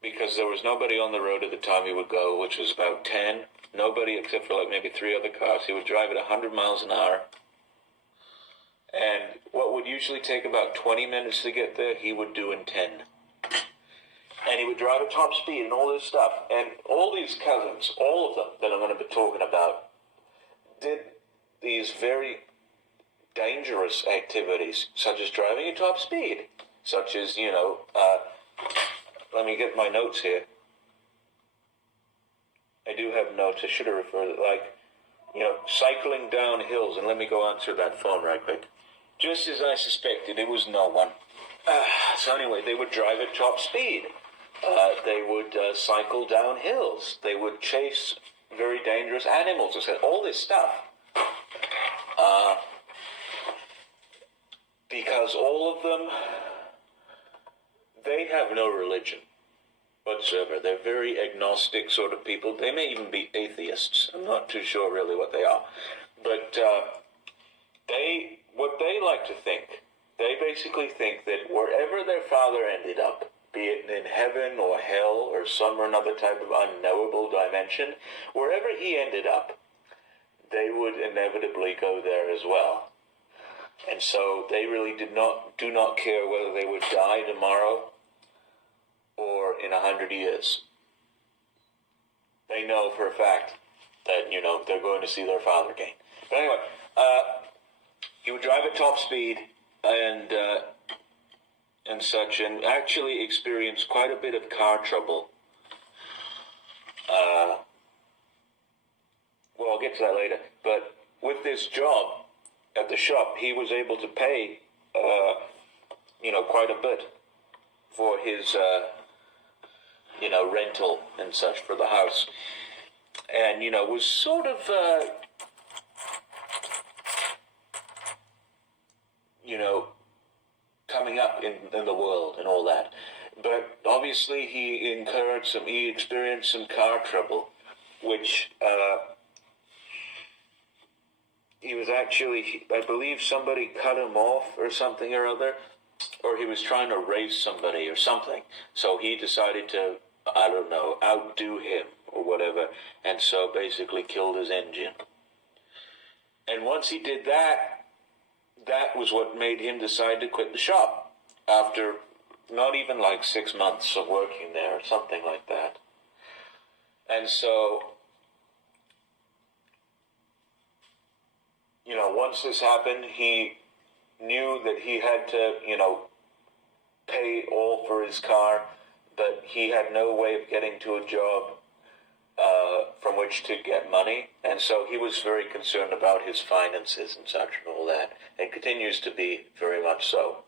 because there was nobody on the road at the time he would go, which was about 10. Nobody except for maybe 3 other cars. He would drive at 100 miles an hour. And what would usually take about 20 minutes to get there, he would do in 10. And he would drive at top speed and all this stuff. And all these cousins, all of them that I'm going to be talking about, did these very dangerous activities, such as driving at top speed, such as, let me get my notes here. I do have notes. I should have referred to, cycling down hills. And let me go answer that phone right quick. Just as I suspected, it was no one. So anyway, they would drive at top speed. They would cycle down hills. They would chase very dangerous animals. All this stuff. Because all of them, they have no religion whatsoever. They're very agnostic sort of people. They may even be atheists. I'm not too sure really what they are. But what they like to think, they basically think that wherever their father ended up, be it in heaven or hell or some or another type of unknowable dimension, wherever he ended up, they would inevitably go there as well. And so they really do not care whether they would die tomorrow or in 100 years. They know for a fact that, they're going to see their father again. But anyway, he would drive at top speed and such, and actually experience quite a bit of car trouble. Well, I'll get to that later. But with this job at the shop, he was able to pay, quite a bit for his, rental and such for the house. And, was sort of, coming up in the world and all that. But obviously he experienced some car trouble, which, he was actually, I believe somebody cut him off or something or other, or he was trying to race somebody or something. So he decided to, outdo him or whatever, and so basically killed his engine. And once he did that, that was what made him decide to quit the shop after not even 6 months of working there or something like that. And so once this happened, he knew that he had to, pay all for his car, but he had no way of getting to a job from which to get money, and so he was very concerned about his finances and such and all that, and continues to be very much so.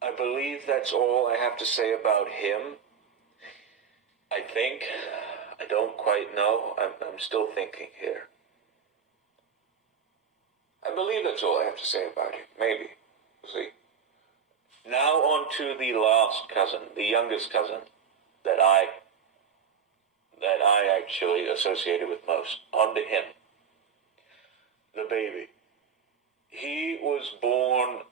I believe that's all I have to say about him. I think. I don't quite know. I'm still thinking here. I believe that's all I have to say about him. Maybe. We'll see. Now on to the last cousin, the youngest cousin that I actually associated with most. On to him. The baby. He was born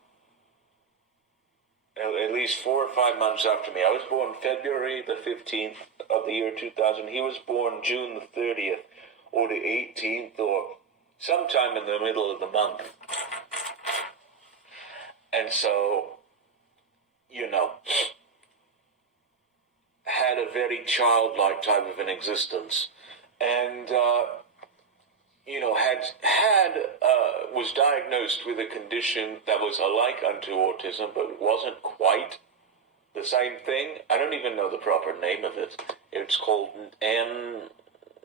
at least 4 or 5 months after me. I was born February the 15th of the year 2000. He was born June the 30th or the 18th or sometime in the middle of the month. And so, had a very childlike type of an existence. And, was diagnosed with a condition that was alike unto autism, but wasn't quite the same thing. I don't even know the proper name of it. It's called N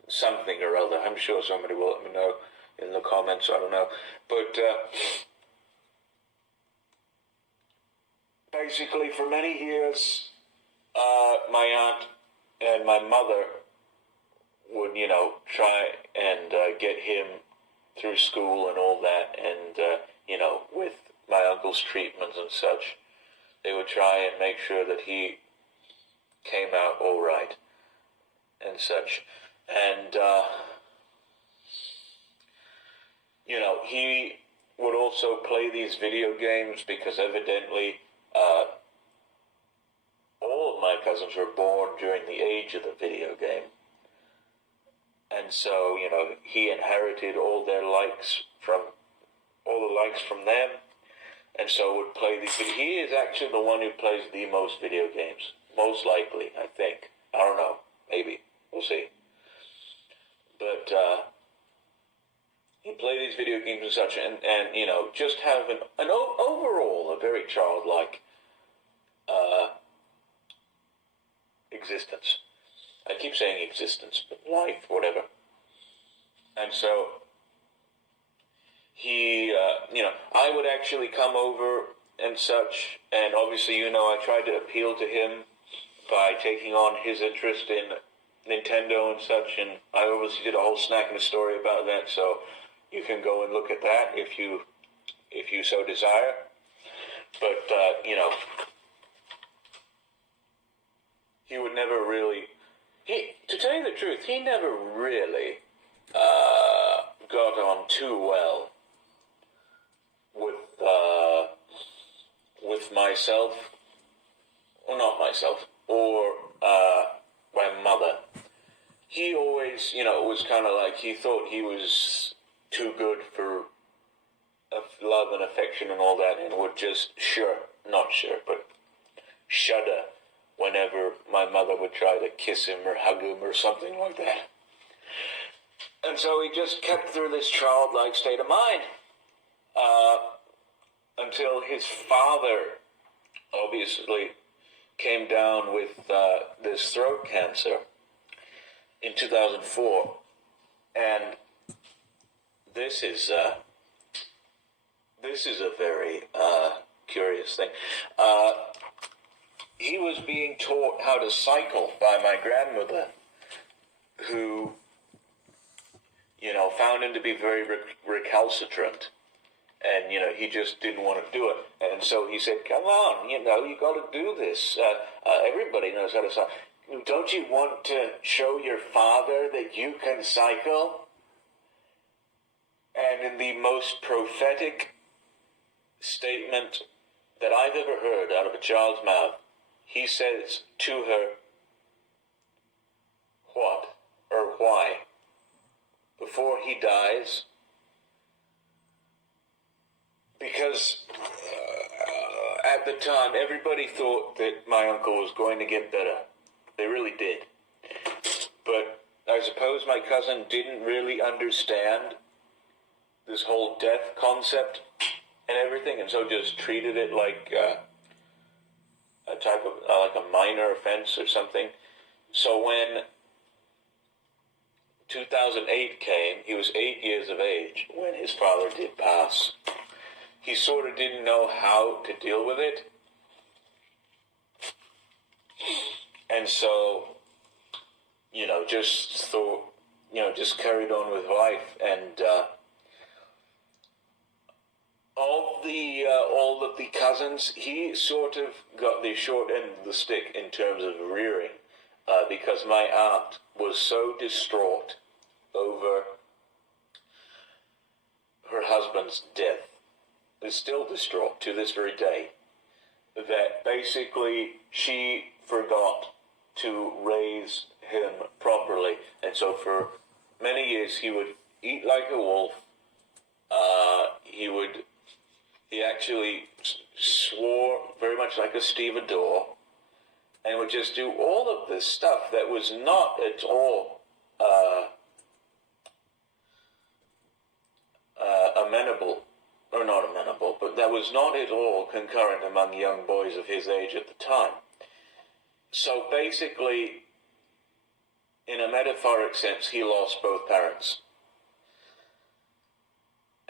something or other. I'm sure somebody will let me know in the comments. I don't know. But basically, for many years, my aunt and my mother would, try and get him through school and all that, and, with my uncle's treatments and such, they would try and make sure that he came out all right and such. And, he would also play these video games because evidently all of my cousins were born during the age of the video game. And so, he inherited all the likes from them, and so would play these. He is actually the one who plays the most video games, most likely, I think. I don't know, maybe, we'll see. But he played these video games and such, and just have an overall a very childlike existence. I keep saying existence, but life, whatever. And so, he, I would actually come over and such, and obviously, I tried to appeal to him by taking on his interest in Nintendo and such, and I obviously did a whole snack and a story about that, so you can go and look at that if you so desire. But, he would never really... to tell you the truth, he never really got on too well with myself, or not myself, or my mother. He always, was kind of like, he thought he was too good for love and affection and all that, and would just shudder whenever my mother would try to kiss him or hug him or something like that. And so he just kept through this childlike state of mind until his father obviously came down with this throat cancer in 2004. And this is a very curious thing. He was being taught how to cycle by my grandmother, who, found him to be very recalcitrant. And, he just didn't want to do it. And so he said, come on, you got to do this. Everybody knows how to cycle. Don't you want to show your father that you can cycle? And in the most prophetic statement that I've ever heard out of a child's mouth, he says to her, what or why, before he dies, because at the time everybody thought that my uncle was going to get better. They really did. But I suppose my cousin didn't really understand this whole death concept and everything, and so just treated it like a type of like a minor offense or something. So when 2008 came, he was 8 years of age when his father did pass. He sort of didn't know how to deal with it, and so, just thought, just carried on with life, and all of the cousins, he sort of got the short end of the stick in terms of rearing, because my aunt was so distraught over her husband's death, is still distraught to this very day, that basically she forgot to raise him properly, and so for many years he would eat like a wolf. He actually swore very much like a stevedore, and would just do all of this stuff that was not at all amenable, or not amenable, but that was not at all concurrent among young boys of his age at the time. So basically, in a metaphoric sense, he lost both parents.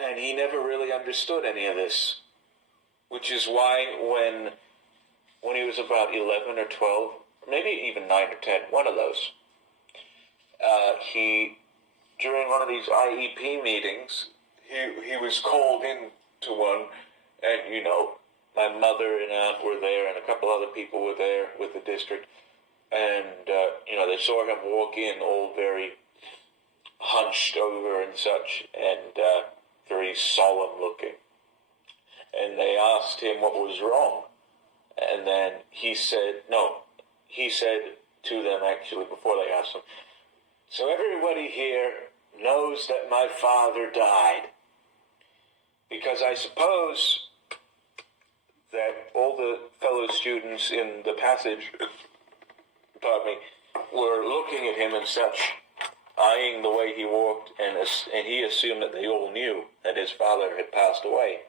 And he never really understood any of this, which is why when he was about 11 or 12, maybe even 9 or 10, one of those, during one of these IEP meetings, he was called in to one, and, my mother and aunt were there, and a couple other people were there with the district, and, they saw him walk in all very hunched over and such, and very solemn looking. And they asked him what was wrong, and then he said to them, actually, before they asked him, "So everybody here knows that my father died, because I suppose that all the fellow students in the passage, were looking at him and such, eyeing the way he walked, and he assumed that they all knew that his father had passed away.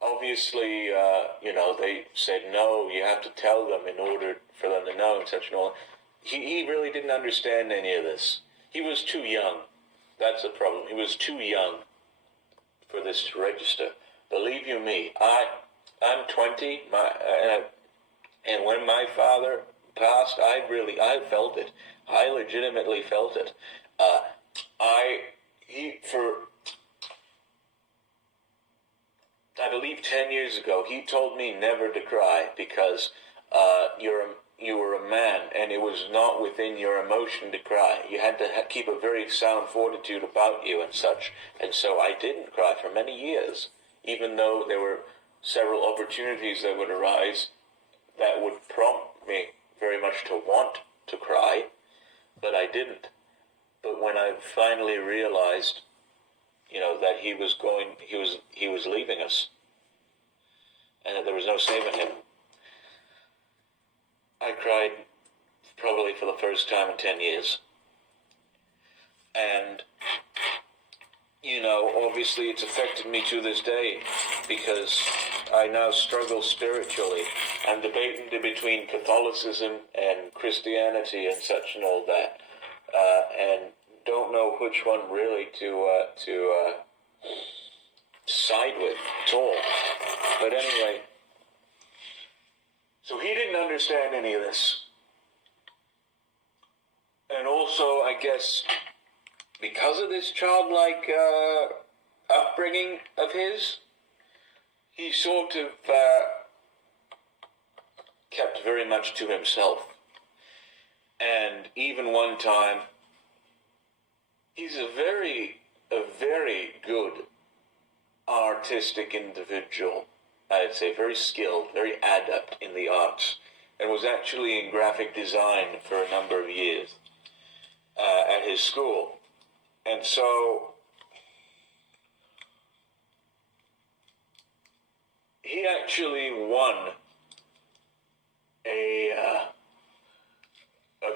Obviously, they said, no, you have to tell them in order for them to know, and such and all. He really didn't understand any of this. He was too young. That's the problem. He was too young for this to register. Believe you me, I'm 20, and when my father passed, I felt it. I legitimately felt it. I believe 10 years ago, he told me never to cry because you were a man, and it was not within your emotion to cry. You had to keep a very sound fortitude about you and such. And so I didn't cry for many years, even though there were several opportunities that would arise that would prompt me very much to want to cry, but I didn't. But when I finally realized, that he was leaving us, and that there was no saving him, I cried probably for the first time in 10 years. And, obviously it's affected me to this day, because I now struggle spiritually. I'm debating between Catholicism and Christianity and such and all that, and don't know which one really to side with at all. But anyway, so he didn't understand any of this. And also, I guess, because of this childlike upbringing of his, he sort of kept very much to himself. And even one time, he's a very good artistic individual. I'd say very skilled, very adept in the arts, and was actually in graphic design for a number of years at his school. And so he actually won a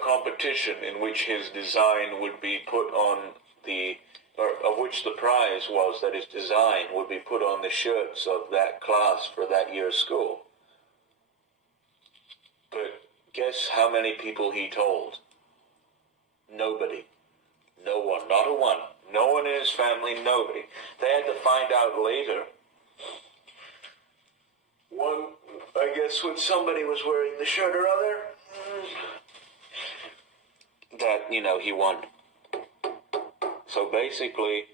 competition in which his design would be put on the or of which the prize was that his design would be put on the shirts of that class for that year's school. But guess how many people he told? Nobody. No one. Not a one. No one in his family, nobody. They had to find out later. One, I guess when somebody was wearing the shirt or other, that, he won. So basically,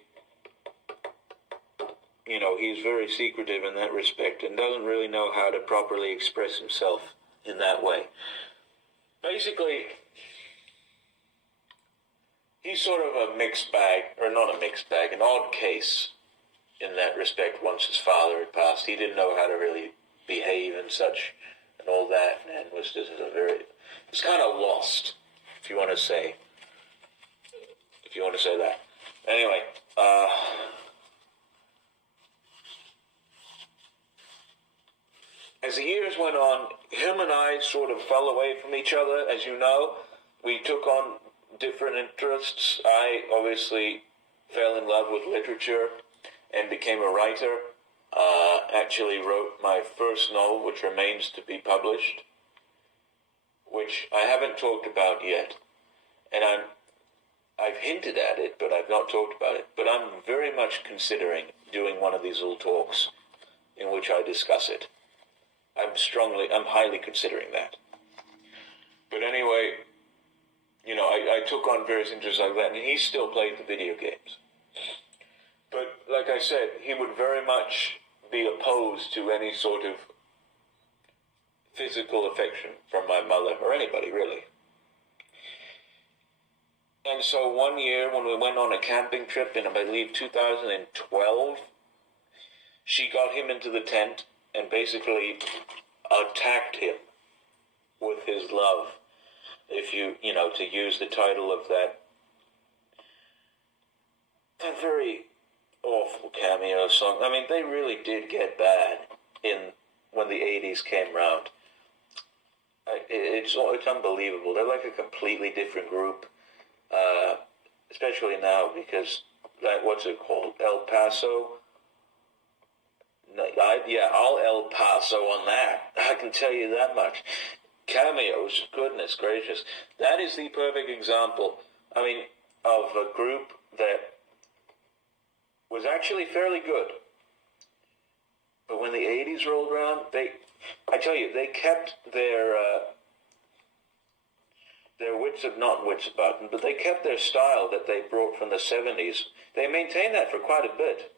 he's very secretive in that respect and doesn't really know how to properly express himself in that way. Basically, he's sort of a mixed bag, or not a mixed bag, an odd case in that respect. Once his father had passed, he didn't know how to really behave and such and all that, and was just it's kind of lost, if you want to say that. Anyway, as the years went on, him and I sort of fell away from each other. As you know, we took on different interests. I obviously fell in love with literature and became a writer. Actually wrote my first novel, which remains to be published, which I haven't talked about yet. And I've hinted at it, but I've not talked about it. But I'm very much considering doing one of these little talks in which I discuss it. I'm highly considering that. But anyway, I took on various interests like that, and he still played the video games. But like I said, he would very much be opposed to any sort of physical affection from my mother, or anybody really. And so one year when we went on a camping trip in, I believe, 2012, she got him into the tent and basically attacked him with his love. If to use the title of that very awful Cameo song. I mean, they really did get bad when the 80s came round. It's unbelievable. They're like a completely different group, especially now because what's it called? El Paso. I'll El Paso on that. I can tell you that much. Cameos, goodness gracious. That is the perfect example, of a group that was actually fairly good. But when the 80s rolled around, they kept their not wits about them, but they kept their style that they brought from the 70s. They maintained that for quite a bit.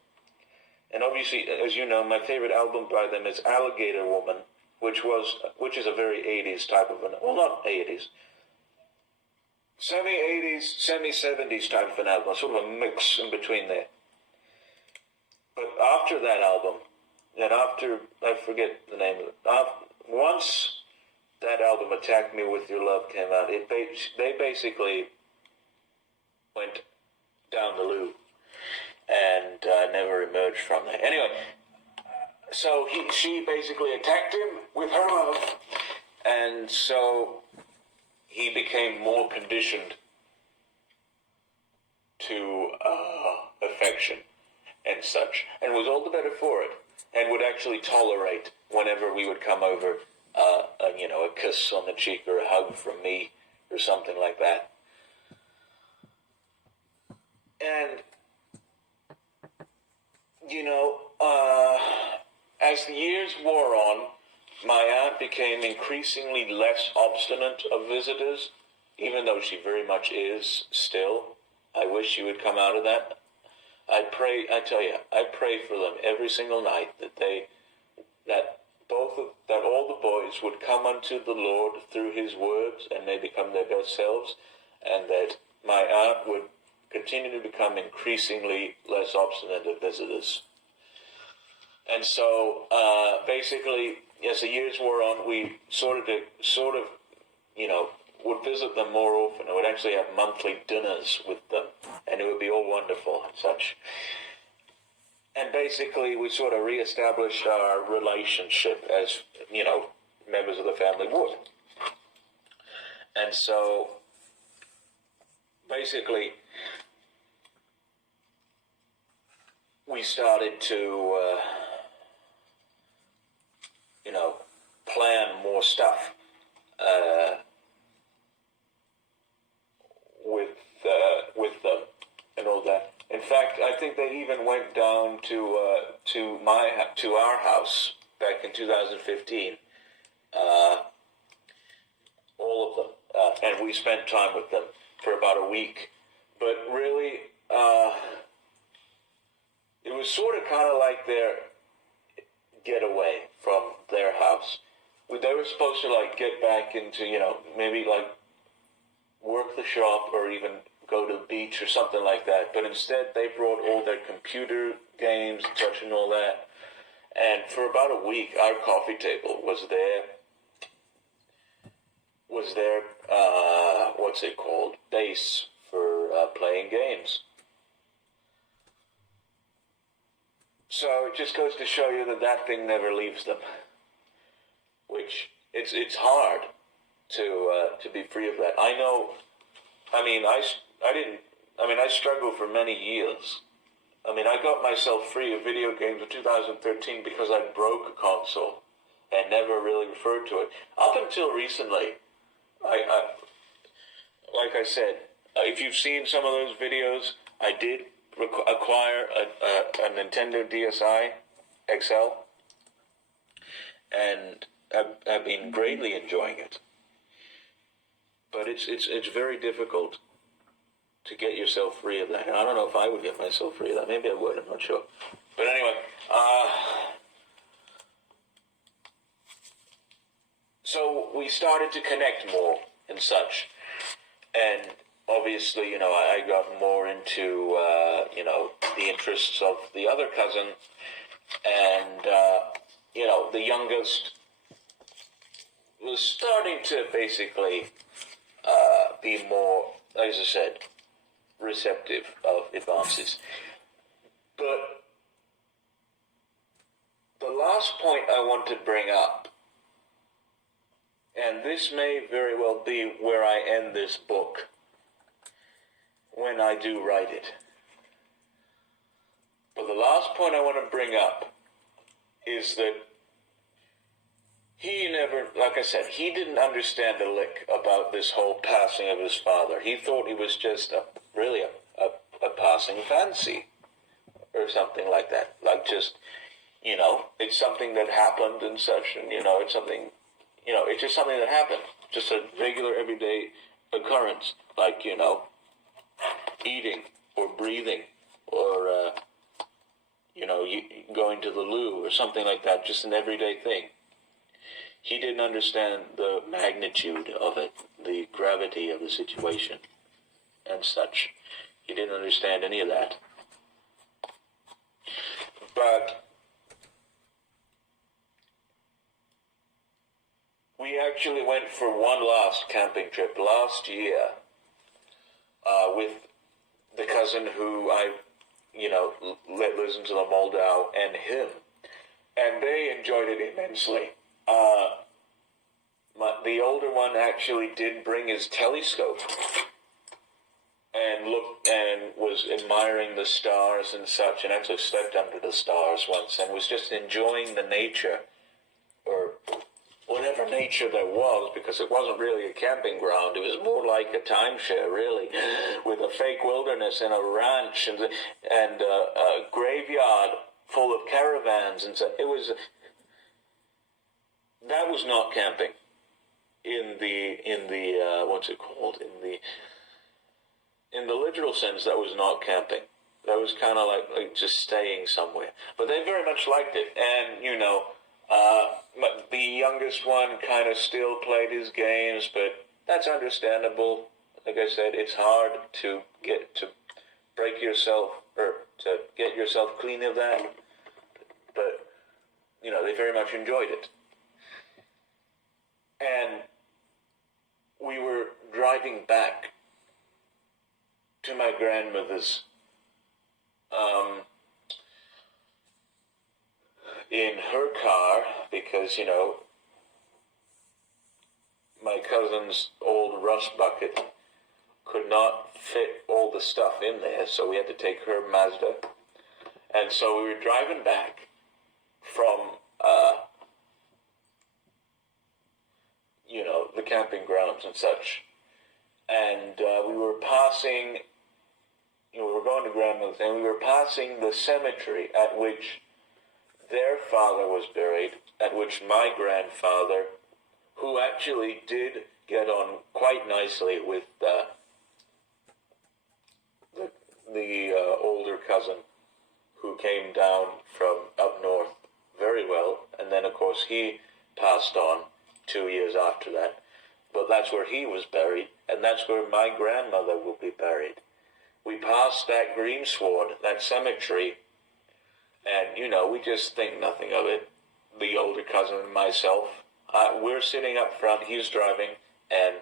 And obviously, as you know, my favorite album by them is Alligator Woman, which is a very 80s type of not 80s, semi-80s, semi-70s type of an album, sort of a mix in between there. But after that album, and after, I forget the name of it, once that album, Attack Me With Your Love, came out, they basically went down the loo and never emerged from there. Anyway, so she basically attacked him with her love, and so he became more conditioned to affection and such, and was all the better for it, and would actually tolerate whenever we would come over, a kiss on the cheek or a hug from me or something like that. And, as the years wore on, my aunt became increasingly less obstinate of visitors, even though she very much is still. I wish she would come out of that. I pray for them every single night that all the boys would come unto the Lord through his words and they become their best selves, and that my aunt would continue to become increasingly less obstinate of visitors. And so, basically, as the years wore on, we sort of, would visit them more often. I would actually have monthly dinners with them, and it would be all wonderful and such. And basically, we sort of reestablished our relationship as, members of the family would. And so, basically, we started to, plan more stuff with them and all that. In fact, I think they even went down to our house back in 2015. All of them, and we spent time with them for about a week. But really, it was sort of kind of like their getaway from their house. They were supposed to get back into, maybe work the shop or even go to the beach or something like that. But instead, they brought all their computer games, such and all that. And for about a week, our coffee table was their base for playing games. So it just goes to show you that thing never leaves them. Which it's hard to be free of that. I know. I struggled for many years. I got myself free of video games in 2013 because I broke a console and never really referred to it. Up until recently, like I said, if you've seen some of those videos, I did acquire a Nintendo DSi XL, and I've been greatly enjoying it. But it's very difficult to get yourself free of that. And I don't know if I would get myself free of that. Maybe I would. I'm not sure. But anyway, so we started to connect more and such. And obviously, I got more into, the interests of the other cousin. And, the youngest was starting to basically be more, as I said, receptive of advances. But the last point I want to bring up, and this may very well be where I end this book when I do write it. But the last point I want to bring up is that he never, like I said, he didn't understand a lick about this whole passing of his father. He thought he was just really a passing fancy or something like that. Like just, it's something that happened and such, and, it's something, it's just something that happened. Just a regular everyday occurrence, like, eating or breathing or, going to the loo or something like that, just an everyday thing. He didn't understand the magnitude of it, the gravity of the situation, and such. He didn't understand any of that. But we actually went for one last camping trip last year with the cousin who I, let listen to the Moldau and him. And they enjoyed it immensely. The older one actually did bring his telescope and looked and was admiring the stars and such, and actually slept under the stars once and was just enjoying the nature, or whatever nature there was, because it wasn't really a camping ground. It was more like a timeshare, really, with a fake wilderness and a ranch and a graveyard full of caravans and so. That was not camping in the what's it called, in the literal sense. That was not camping. That was kind of like just staying somewhere. But they very much liked it, and the youngest one kind of still played his games, but that's understandable. Like I said, it's hard to break yourself or to get yourself clean of that. But they very much enjoyed it. And we were driving back to my grandmother's in her car because, my cousin's old rust bucket could not fit all the stuff in there, so we had to take her Mazda. And so we were driving back from, the camping grounds and such. And we were passing, we were going to grandmother's, and we were passing the cemetery at which their father was buried, at which my grandfather, who actually did get on quite nicely with the older cousin who came down from up north very well, and then of course he passed on 2 years after that. But that's where he was buried, and that's where my grandmother will be buried. We passed that greensward, that cemetery, and, we just think nothing of it. The older cousin and myself, we're sitting up front, he's driving, and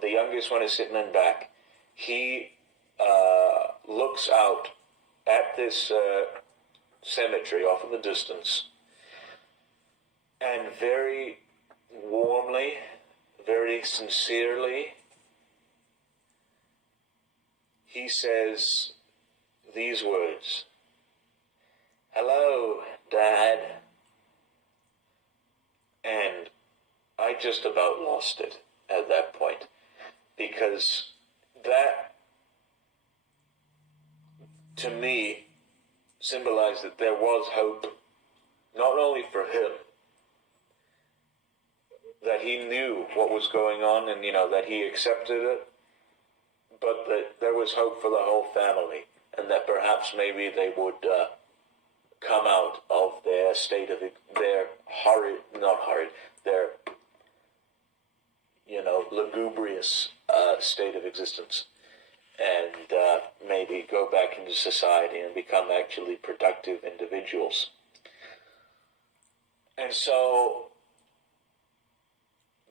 the youngest one is sitting in back. He looks out at this cemetery off in the distance, and very warmly, very sincerely, he says these words, "Hello, Dad." And I just about lost it at that point, because that, to me, symbolized that there was hope, not only for him, that he knew what was going on and, that he accepted it, but that there was hope for the whole family, and that perhaps maybe they would come out of their state of, their lugubrious state of existence, and maybe go back into society and become actually productive individuals. And so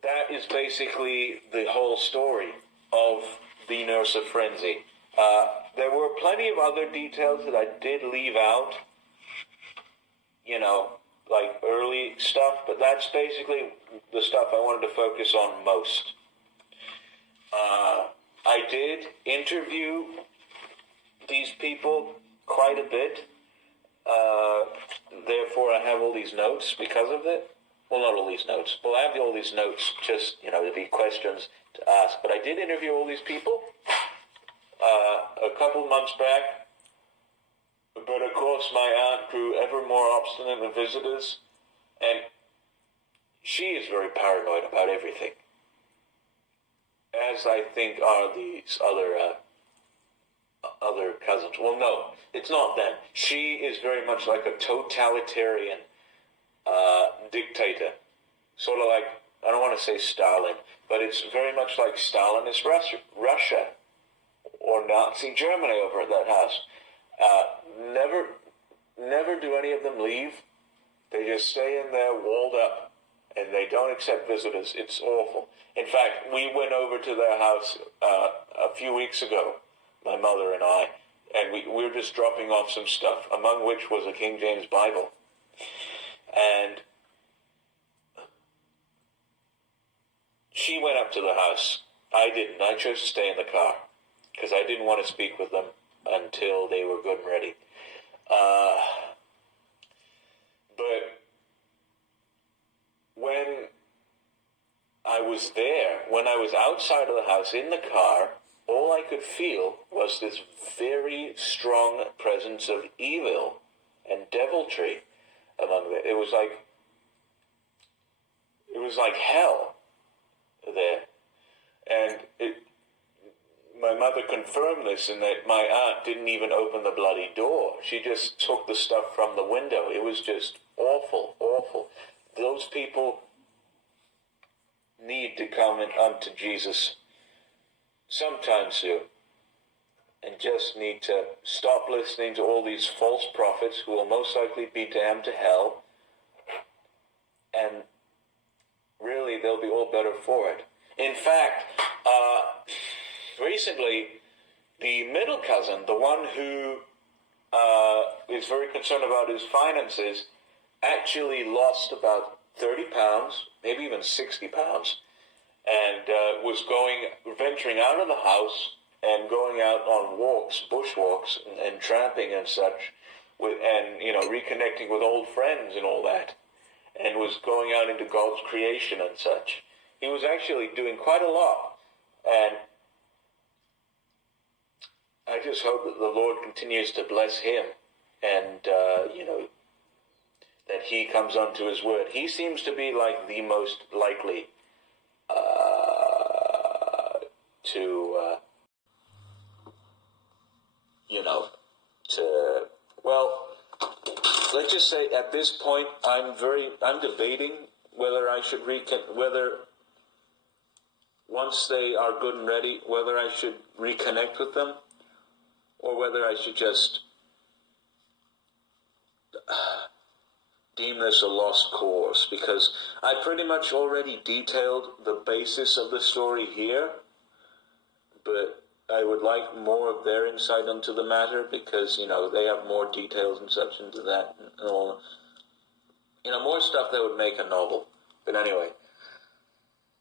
that is basically the whole story of the Nurse of Frenzy. There were plenty of other details that I did leave out, like early stuff, but that's basically the stuff I wanted to focus on most. I did interview these people quite a bit, therefore I have all these notes because of it. Well, not all these notes. Well, I have all these notes just, to be questions to ask. But I did interview all these people a couple months back. But, of course, my aunt grew ever more obstinate with visitors. And she is very paranoid about everything. As I think are these other cousins. Well, no, it's not them. She is very much like a totalitarian dictator, sort of like, I don't want to say Stalin, but it's very much like Stalinist Russia or Nazi Germany over at that house. Never do any of them leave. They just stay in there walled up, and they don't accept visitors. It's awful. In fact, we went over to their house a few weeks ago, my mother and I, and we were just dropping off some stuff, among which was a King James Bible. And she went up to the house. I didn't. I chose to stay in the car because I didn't want to speak with them until they were good and ready. But when I was there, when I was outside of the house in the car, all I could feel was this very strong presence of evil and deviltry among them. It was like hell there. And my mother confirmed this, in that my aunt didn't even open the bloody door. She just took the stuff from the window. It was just awful, awful. Those people need to come unto Jesus sometime soon, and just need to stop listening to all these false prophets who will most likely be damned to hell, and really they'll be all better for it. In fact, recently, the middle cousin, the one who is very concerned about his finances, actually lost about 30 pounds, maybe even 60 pounds, and was venturing out of the house and going out on walks, bushwalks, and tramping and such, and reconnecting with old friends and all that, and was going out into God's creation and such. He was actually doing quite a lot, and I just hope that the Lord continues to bless him, and that he comes onto his word. He seems to be like the most likely let's just say at this point I'm debating whether I should whether once they are good and ready, whether I should reconnect with them or whether I should just deem this a lost cause, because I pretty much already detailed the basis of the story here, but I would like more of their insight into the matter, because, they have more details and such into that, and all, more stuff that would make a novel. But anyway,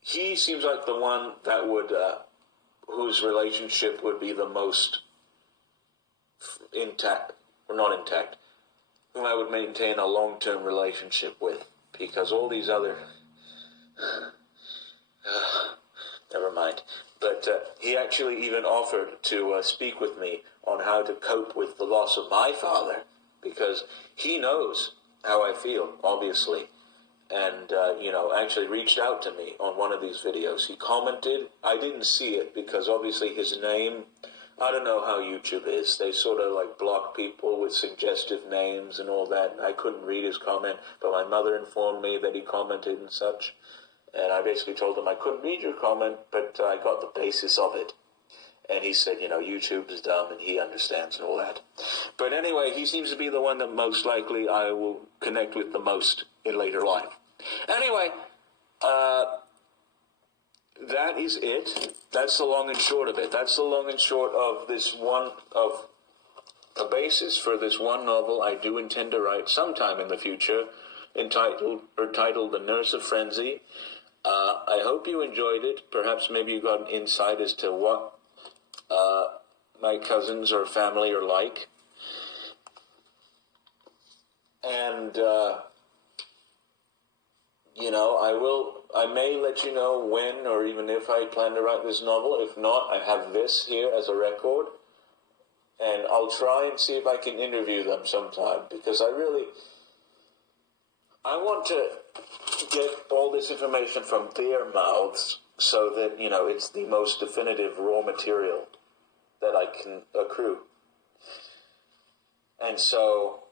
he seems like the one that would, whose relationship would be the most intact, or not intact, whom I would maintain a long-term relationship with, because all these other, never mind. But he actually even offered to speak with me on how to cope with the loss of my father, because he knows how I feel, obviously, and, actually reached out to me on one of these videos. He commented. I didn't see it because obviously his name, I don't know how YouTube is. They sort of like block people with suggestive names and all that. I couldn't read his comment, but my mother informed me that he commented and such. And I basically told him I couldn't read your comment, but I got the basis of it. And he said, YouTube is dumb and he understands and all that. But anyway, he seems to be the one that most likely I will connect with the most in later life. Anyway, that is it. That's the long and short of it. That's the long and short of this one, of a basis for this one novel I do intend to write sometime in the future, titled The Nurse of Frenzy. I hope you enjoyed it. Perhaps maybe you got an insight as to what my cousins or family are like. And, I may let you know when or even if I plan to write this novel. If not, I have this here as a record. And I'll try and see if I can interview them sometime, because I want to get all this information from their mouths so that, it's the most definitive raw material that I can accrue. And so,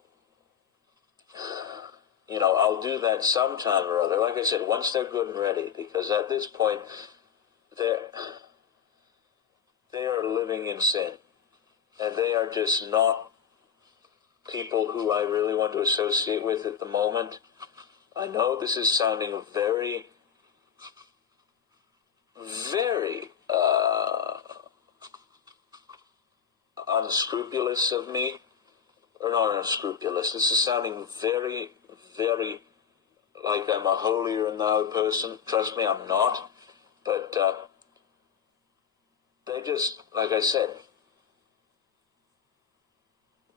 I'll do that sometime or other. Like I said, once they're good and ready, because at this point, they are living in sin. And they are just not people who I really want to associate with at the moment. I know this is sounding very, very unscrupulous of me. Or not unscrupulous. This is sounding very, very like I'm a holier-than-thou person. Trust me, I'm not. But they just, like I said,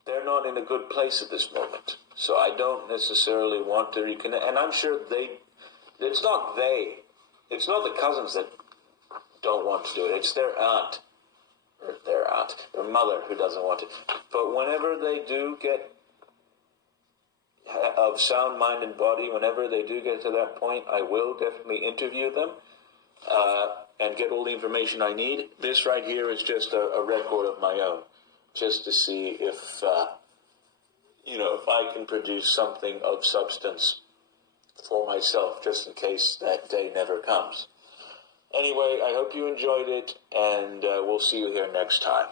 they're not in a good place at this moment. So I don't necessarily want to reconnect. And I'm sure it's not the cousins that don't want to do it. It's their mother who doesn't want to. But whenever they do get of sound mind and body, whenever they do get to that point, I will definitely interview them and get all the information I need. This right here is just a record of my own, just to see if I can produce something of substance for myself, just in case that day never comes. Anyway, I hope you enjoyed it, and we'll see you here next time.